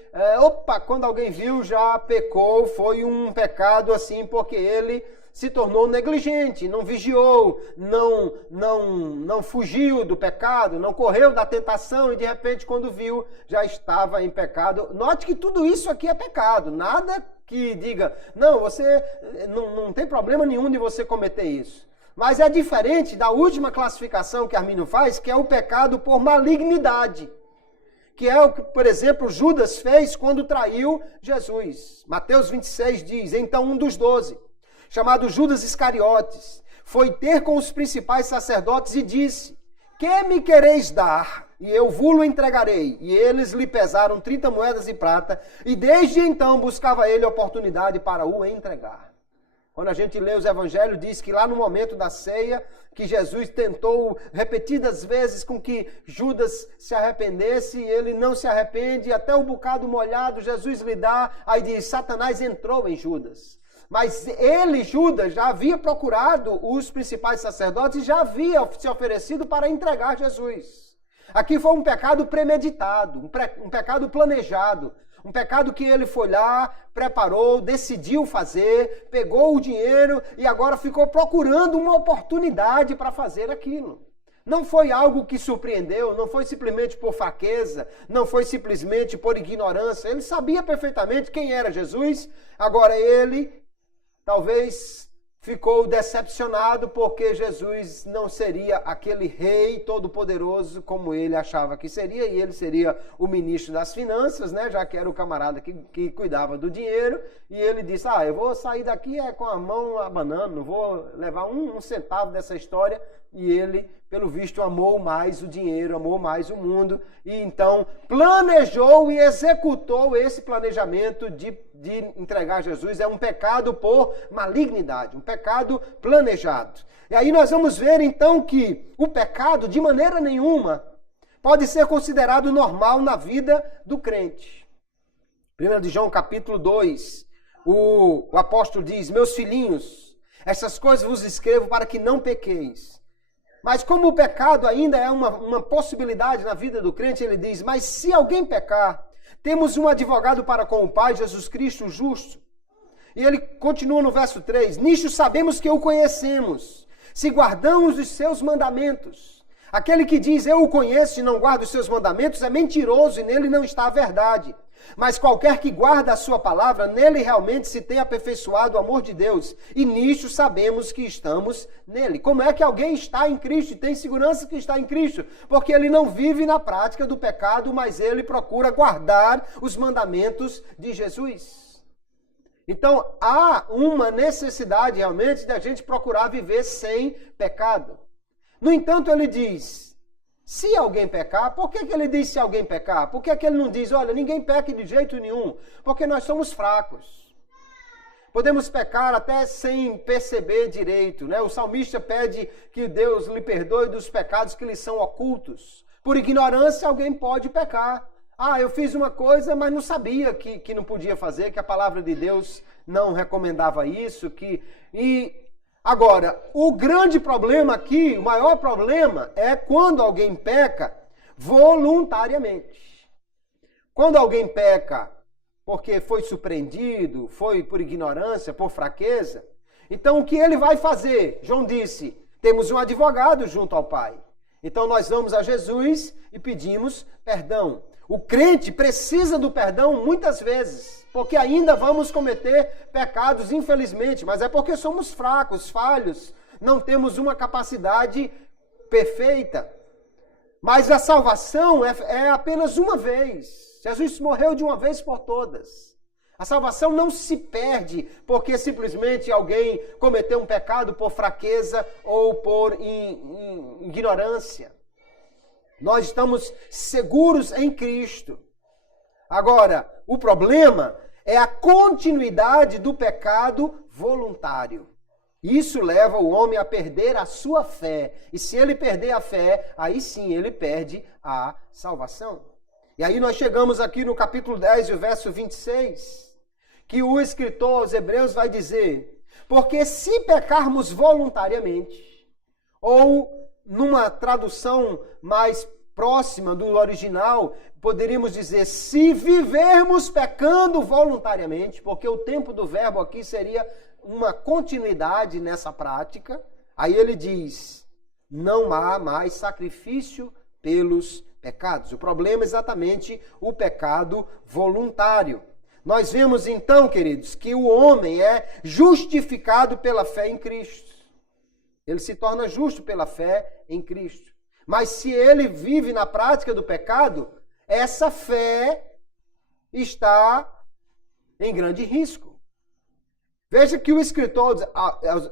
quando alguém viu já pecou, foi um pecado assim porque ele se tornou negligente, não vigiou, não fugiu do pecado, não correu da tentação e de repente quando viu já estava em pecado. Note que tudo isso aqui é pecado, nada que diga, não, você não tem problema nenhum de você cometer isso. Mas é diferente da última classificação que Armínio faz, que é o pecado por malignidade. Que é o que, por exemplo, Judas fez quando traiu Jesus. Mateus 26 diz, então um dos 12, chamado Judas Iscariotes, foi ter com os principais sacerdotes e disse, que me quereis dar? E eu vos-lo entregarei. E eles lhe pesaram 30 moedas de prata, e desde então buscava ele oportunidade para o entregar. Quando a gente lê os evangelhos, diz que lá no momento da ceia, que Jesus tentou repetidas vezes com que Judas se arrependesse, e ele não se arrepende, até o bocado molhado Jesus lhe dá, aí diz, Satanás entrou em Judas. Mas ele, Judas, já havia procurado os principais sacerdotes e já havia se oferecido para entregar Jesus. Aqui foi um pecado premeditado, um pecado planejado. Um pecado que ele foi lá, preparou, decidiu fazer, pegou o dinheiro e agora ficou procurando uma oportunidade para fazer aquilo. Não foi algo que surpreendeu, não foi simplesmente por fraqueza, não foi simplesmente por ignorância. Ele sabia perfeitamente quem era Jesus, agora ele talvez ficou decepcionado porque Jesus não seria aquele rei todo-poderoso como ele achava que seria, e ele seria o ministro das finanças, né? Já que era o camarada que cuidava do dinheiro, e ele disse, eu vou sair daqui com a mão abanando, não vou levar um centavo dessa história, e ele, pelo visto, amou mais o dinheiro, amou mais o mundo, e então planejou e executou esse planejamento de entregar Jesus. É um pecado por malignidade, um pecado planejado. E aí nós vamos ver então que o pecado, de maneira nenhuma, pode ser considerado normal na vida do crente. 1 de João capítulo 2, o apóstolo diz: meus filhinhos, essas coisas vos escrevo para que não pequeis. Mas como o pecado ainda é uma possibilidade na vida do crente, ele diz: mas se alguém pecar, temos um advogado para com o Pai, Jesus Cristo, o justo. E ele continua no verso 3, nisto sabemos que o conhecemos, se guardamos os seus mandamentos. Aquele que diz, eu o conheço e não guarda os seus mandamentos, é mentiroso e nele não está a verdade. Mas qualquer que guarda a sua palavra, nele realmente se tem aperfeiçoado o amor de Deus. E nisto sabemos que estamos nele. Como é que alguém está em Cristo e tem segurança que está em Cristo? Porque ele não vive na prática do pecado, mas ele procura guardar os mandamentos de Jesus. Então, há uma necessidade realmente de a gente procurar viver sem pecado. No entanto, ele diz, se alguém pecar, por que ele diz se alguém pecar? Por que ele não diz, olha, ninguém peca de jeito nenhum? Porque nós somos fracos. Podemos pecar até sem perceber direito, né? O salmista pede que Deus lhe perdoe dos pecados que lhe são ocultos. Por ignorância, alguém pode pecar. Ah, eu fiz uma coisa, mas não sabia que não podia fazer, que a palavra de Deus não recomendava isso, Agora, o grande problema aqui, o maior problema é quando alguém peca voluntariamente. Quando alguém peca porque foi surpreendido, foi por ignorância, por fraqueza, então o que ele vai fazer? João disse, temos um advogado junto ao Pai. Então nós vamos a Jesus e pedimos perdão. O crente precisa do perdão muitas vezes, porque ainda vamos cometer pecados, infelizmente, mas é porque somos fracos, falhos, não temos uma capacidade perfeita. Mas a salvação é apenas uma vez. Jesus morreu de uma vez por todas. A salvação não se perde porque simplesmente alguém cometeu um pecado por fraqueza ou por ignorância. Nós estamos seguros em Cristo. Agora, o problema é a continuidade do pecado voluntário. Isso leva o homem a perder a sua fé. E se ele perder a fé, aí sim ele perde a salvação. E aí nós chegamos aqui no capítulo 10, o verso 26, que o escritor aos Hebreus vai dizer, porque se pecarmos voluntariamente, ou numa tradução mais próxima do original, poderíamos dizer, se vivermos pecando voluntariamente, porque o tempo do verbo aqui seria uma continuidade nessa prática, aí ele diz, não há mais sacrifício pelos pecados. O problema é exatamente o pecado voluntário. Nós vemos então, queridos, que o homem é justificado pela fé em Cristo. Ele se torna justo pela fé em Cristo. Mas se ele vive na prática do pecado, essa fé está em grande risco. Veja que o escritor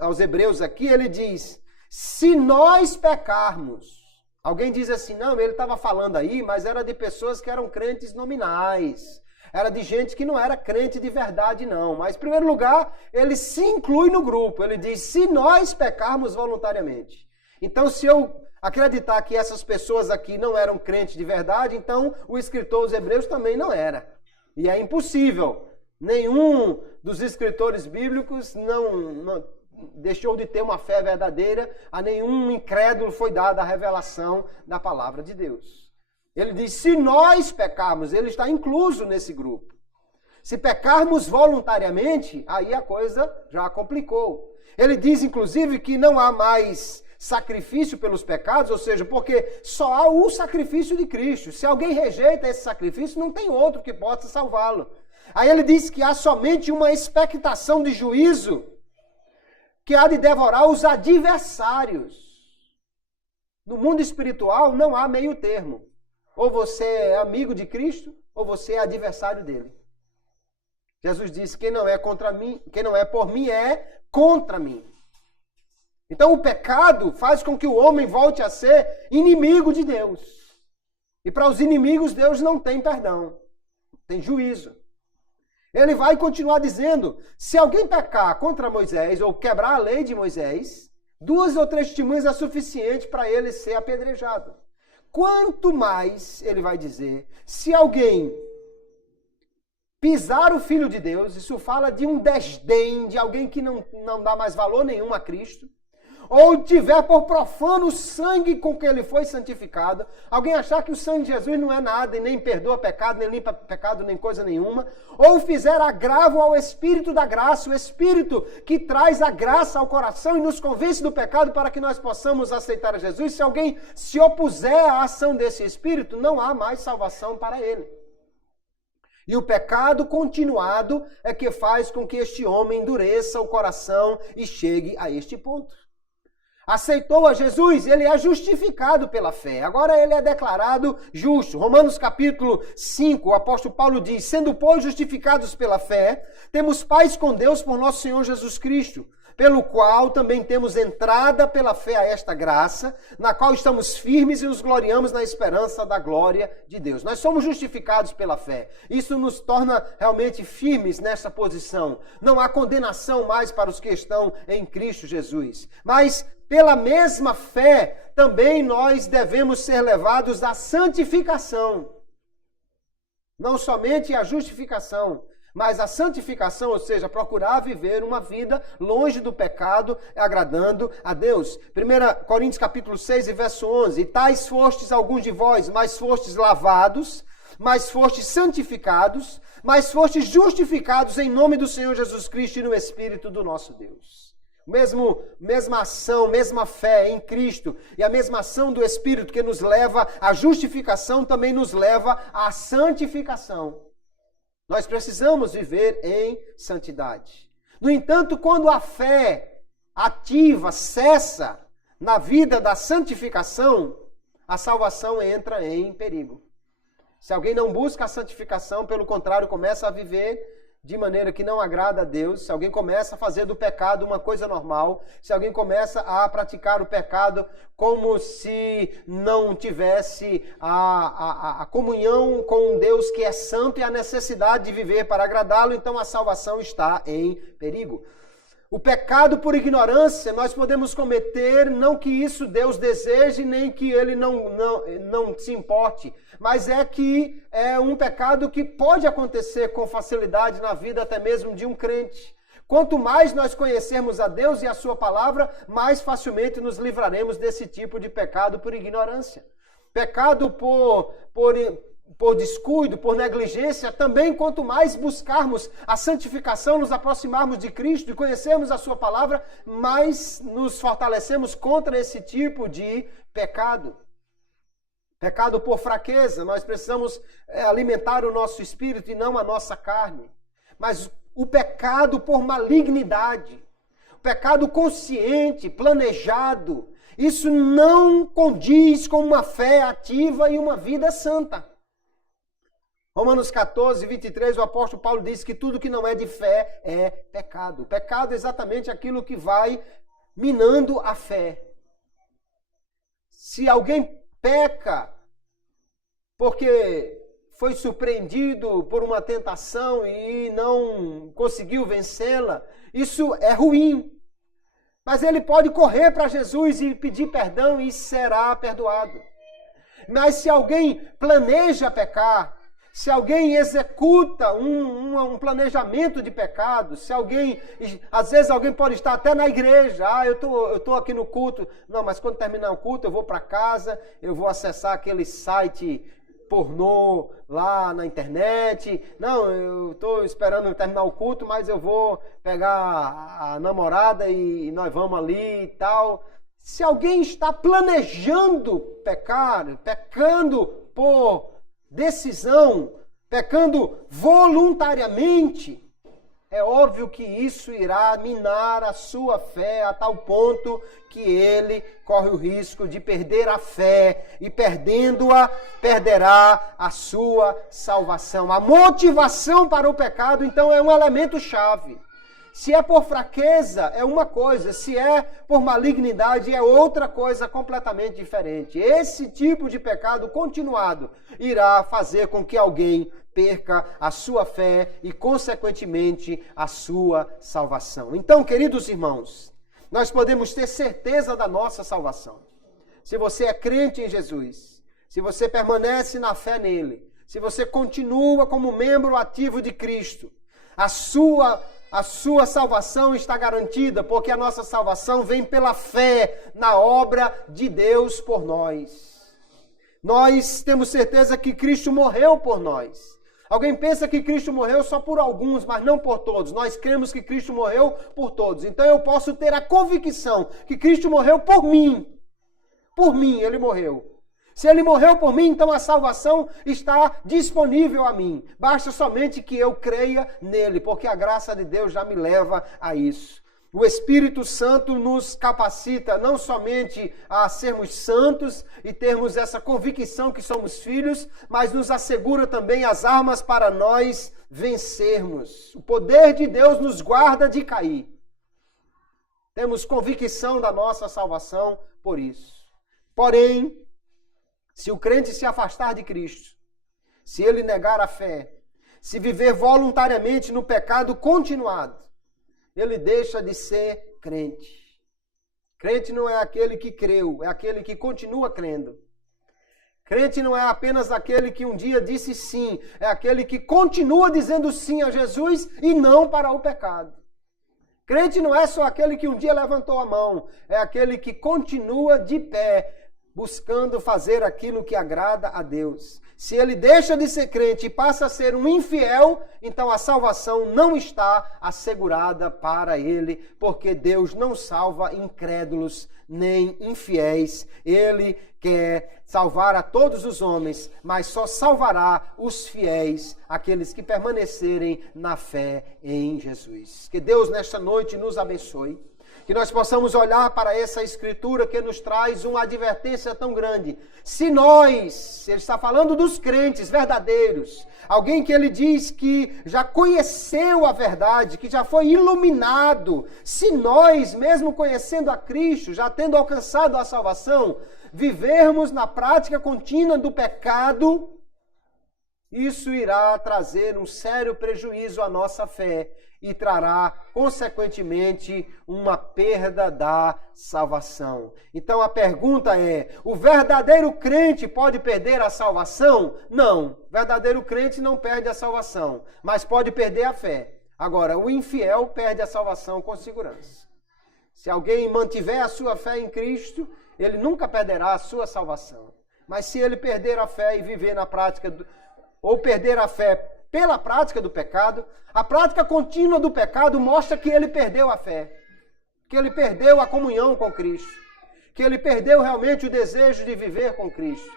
aos Hebreus aqui, ele diz, se nós pecarmos, alguém diz assim, não, ele estava falando aí, mas era de pessoas que eram crentes nominais, era de gente que não era crente de verdade não, mas em primeiro lugar, ele se inclui no grupo, ele diz, se nós pecarmos voluntariamente. Então, se eu acreditar que essas pessoas aqui não eram crentes de verdade, então o escritor aos Hebreus também não era. E é impossível. Nenhum dos escritores bíblicos não deixou de ter uma fé verdadeira, a nenhum incrédulo foi dada a revelação da palavra de Deus. Ele diz, se nós pecarmos, ele está incluso nesse grupo. Se pecarmos voluntariamente, aí a coisa já complicou. Ele diz, inclusive, que não há mais sacrifício pelos pecados, ou seja, porque só há o sacrifício de Cristo. Se alguém rejeita esse sacrifício, não tem outro que possa salvá-lo. Aí ele diz que há somente uma expectação de juízo que há de devorar os adversários. No mundo espiritual não há meio termo. Ou você é amigo de Cristo, ou você é adversário dele. Jesus disse, quem não é contra mim, quem não é por mim é contra mim. Então o pecado faz com que o homem volte a ser inimigo de Deus. E para os inimigos, Deus não tem perdão, tem juízo. Ele vai continuar dizendo, se alguém pecar contra Moisés ou quebrar a lei de Moisés, 2 ou 3 testemunhas é suficiente para ele ser apedrejado. Quanto mais, ele vai dizer, se alguém pisar o Filho de Deus, isso fala de um desdém, de alguém que não dá mais valor nenhum a Cristo, ou tiver por profano o sangue com que ele foi santificado, alguém achar que o sangue de Jesus não é nada e nem perdoa pecado, nem limpa pecado, nem coisa nenhuma, ou fizer agravo ao Espírito da graça, o Espírito que traz a graça ao coração e nos convence do pecado para que nós possamos aceitar a Jesus, se alguém se opuser à ação desse Espírito, não há mais salvação para ele. E o pecado continuado é que faz com que este homem endureça o coração e chegue a este ponto. Aceitou a Jesus, ele é justificado pela fé. Agora ele é declarado justo. Romanos capítulo 5, o apóstolo Paulo diz, sendo, pois, justificados pela fé, temos paz com Deus por nosso Senhor Jesus Cristo, pelo qual também temos entrada pela fé a esta graça, na qual estamos firmes e nos gloriamos na esperança da glória de Deus. Nós somos justificados pela fé. Isso nos torna realmente firmes nessa posição. Não há condenação mais para os que estão em Cristo Jesus. Mas pela mesma fé, também nós devemos ser levados à santificação. Não somente a justificação, mas a santificação, ou seja, procurar viver uma vida longe do pecado, agradando a Deus. 1 Coríntios capítulo 6 e verso 11. E tais fostes alguns de vós, mas fostes lavados, mas fostes santificados, mas fostes justificados em nome do Senhor Jesus Cristo e no Espírito do nosso Deus. Mesma ação, mesma fé em Cristo e a mesma ação do Espírito que nos leva à justificação também nos leva à santificação. Nós precisamos viver em santidade. No entanto, quando a fé ativa cessa na vida da santificação, a salvação entra em perigo. Se alguém não busca a santificação, pelo contrário, começa a viver de maneira que não agrada a Deus, se alguém começa a fazer do pecado uma coisa normal, se alguém começa a praticar o pecado como se não tivesse a comunhão com um Deus que é santo e a necessidade de viver para agradá-lo, então a salvação está em perigo. O pecado por ignorância nós podemos cometer, não que isso Deus deseje, nem que Ele não se importe, mas é que é um pecado que pode acontecer com facilidade na vida até mesmo de um crente. Quanto mais nós conhecermos a Deus e a Sua palavra, mais facilmente nos livraremos desse tipo de pecado por ignorância. Pecado por descuido, por negligência, também quanto mais buscarmos a santificação, nos aproximarmos de Cristo e conhecermos a Sua palavra, mais nos fortalecemos contra esse tipo de pecado. Pecado por fraqueza, nós precisamos alimentar o nosso espírito e não a nossa carne. Mas o pecado por malignidade, o pecado consciente, planejado, isso não condiz com uma fé ativa e uma vida santa. Romanos 14, 23, o apóstolo Paulo diz que tudo que não é de fé é pecado. Pecado é exatamente aquilo que vai minando a fé. Se alguém peca porque foi surpreendido por uma tentação e não conseguiu vencê-la, isso é ruim. Mas ele pode correr para Jesus e pedir perdão e será perdoado. Mas se alguém planeja pecar, se alguém executa um planejamento de pecado, se alguém, às vezes alguém pode estar até na igreja, eu tô aqui no culto, não, mas quando terminar o culto eu vou para casa, eu vou acessar aquele site pornô lá na internet, não, eu estou esperando terminar o culto, mas eu vou pegar a namorada e nós vamos ali e tal. Se alguém está planejando pecar, pecando por decisão, pecando voluntariamente, é óbvio que isso irá minar a sua fé a tal ponto que ele corre o risco de perder a fé e, perdendo-a, perderá a sua salvação. A motivação para o pecado, então, é um elemento chave. Se é por fraqueza, é uma coisa. Se é por malignidade, é outra coisa completamente diferente. Esse tipo de pecado continuado irá fazer com que alguém perca a sua fé e, consequentemente, a sua salvação. Então, queridos irmãos, nós podemos ter certeza da nossa salvação. Se você é crente em Jesus, se você permanece na fé nele, se você continua como membro ativo de Cristo, a sua salvação está garantida, porque a nossa salvação vem pela fé na obra de Deus por nós. Nós temos certeza que Cristo morreu por nós. Alguém pensa que Cristo morreu só por alguns, mas não por todos. Nós cremos que Cristo morreu por todos. Então eu posso ter a convicção que Cristo morreu por mim. Por mim, ele morreu. Se ele morreu por mim, então a salvação está disponível a mim. Basta somente que eu creia nele, porque a graça de Deus já me leva a isso. O Espírito Santo nos capacita não somente a sermos santos e termos essa convicção que somos filhos, mas nos assegura também as armas para nós vencermos. O poder de Deus nos guarda de cair. Temos convicção da nossa salvação por isso. Porém, se o crente se afastar de Cristo, se ele negar a fé, se viver voluntariamente no pecado continuado, ele deixa de ser crente. Crente não é aquele que creu, é aquele que continua crendo. Crente não é apenas aquele que um dia disse sim, é aquele que continua dizendo sim a Jesus e não para o pecado. Crente não é só aquele que um dia levantou a mão, é aquele que continua de pé, buscando fazer aquilo que agrada a Deus. Se ele deixa de ser crente e passa a ser um infiel, então a salvação não está assegurada para ele, porque Deus não salva incrédulos nem infiéis. Ele quer salvar a todos os homens, mas só salvará os fiéis, aqueles que permanecerem na fé em Jesus. Que Deus nesta noite nos abençoe. Que nós possamos olhar para essa escritura que nos traz uma advertência tão grande. Se nós, ele está falando dos crentes verdadeiros, alguém que ele diz que já conheceu a verdade, que já foi iluminado, se nós, mesmo conhecendo a Cristo, já tendo alcançado a salvação, vivermos na prática contínua do pecado, isso irá trazer um sério prejuízo à nossa fé e trará, consequentemente, uma perda da salvação. Então a pergunta é, o verdadeiro crente pode perder a salvação? Não, o verdadeiro crente não perde a salvação, mas pode perder a fé. Agora, o infiel perde a salvação com segurança. Se alguém mantiver a sua fé em Cristo, ele nunca perderá a sua salvação. Mas se ele perder a fé e viver na prática, ou perder a fé pela prática do pecado, a prática contínua do pecado mostra que ele perdeu a fé, que ele perdeu a comunhão com Cristo, que ele perdeu realmente o desejo de viver com Cristo.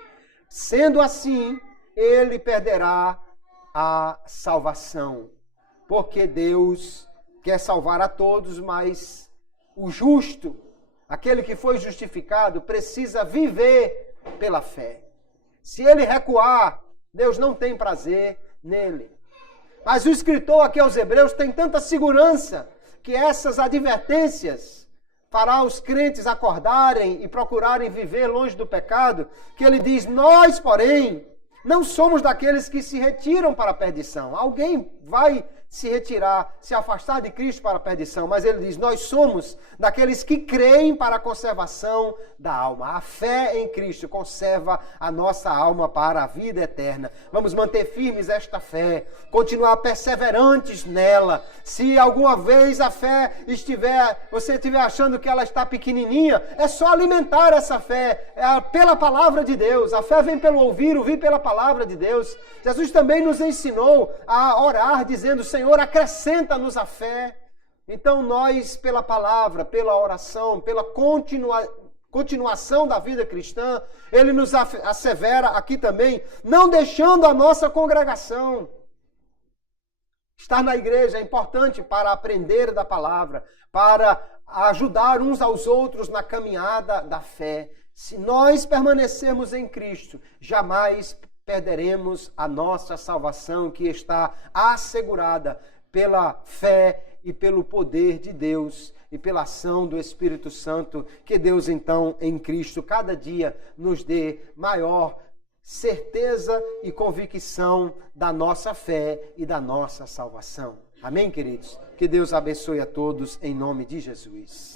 Sendo assim, ele perderá a salvação, porque Deus quer salvar a todos, mas o justo, aquele que foi justificado, precisa viver pela fé. Se ele recuar, Deus não tem prazer nele. Mas o escritor aqui aos Hebreus tem tanta segurança que essas advertências fará os crentes acordarem e procurarem viver longe do pecado, que ele diz, nós, porém, não somos daqueles que se retiram para a perdição. Alguém vai se retirar, se afastar de Cristo para a perdição, mas ele diz, nós somos daqueles que creem para a conservação da alma. A fé em Cristo conserva a nossa alma para a vida eterna. Vamos manter firmes esta fé, continuar perseverantes nela. Se alguma vez a fé você estiver achando que ela está pequenininha, é só alimentar essa fé pela palavra de Deus. A fé vem pelo ouvir pela palavra de Deus. Jesus também nos ensinou a orar dizendo, Senhor, acrescenta-nos a fé. Então nós, pela palavra, pela oração, pela continuação da vida cristã, ele nos assevera aqui também, não deixando a nossa congregação. Estar na igreja é importante para aprender da palavra, para ajudar uns aos outros na caminhada da fé. Se nós permanecermos em Cristo, jamais perderemos a nossa salvação, que está assegurada pela fé e pelo poder de Deus e pela ação do Espírito Santo, que Deus então em Cristo cada dia nos dê maior certeza e convicção da nossa fé e da nossa salvação. Amém, queridos? Que Deus abençoe a todos em nome de Jesus.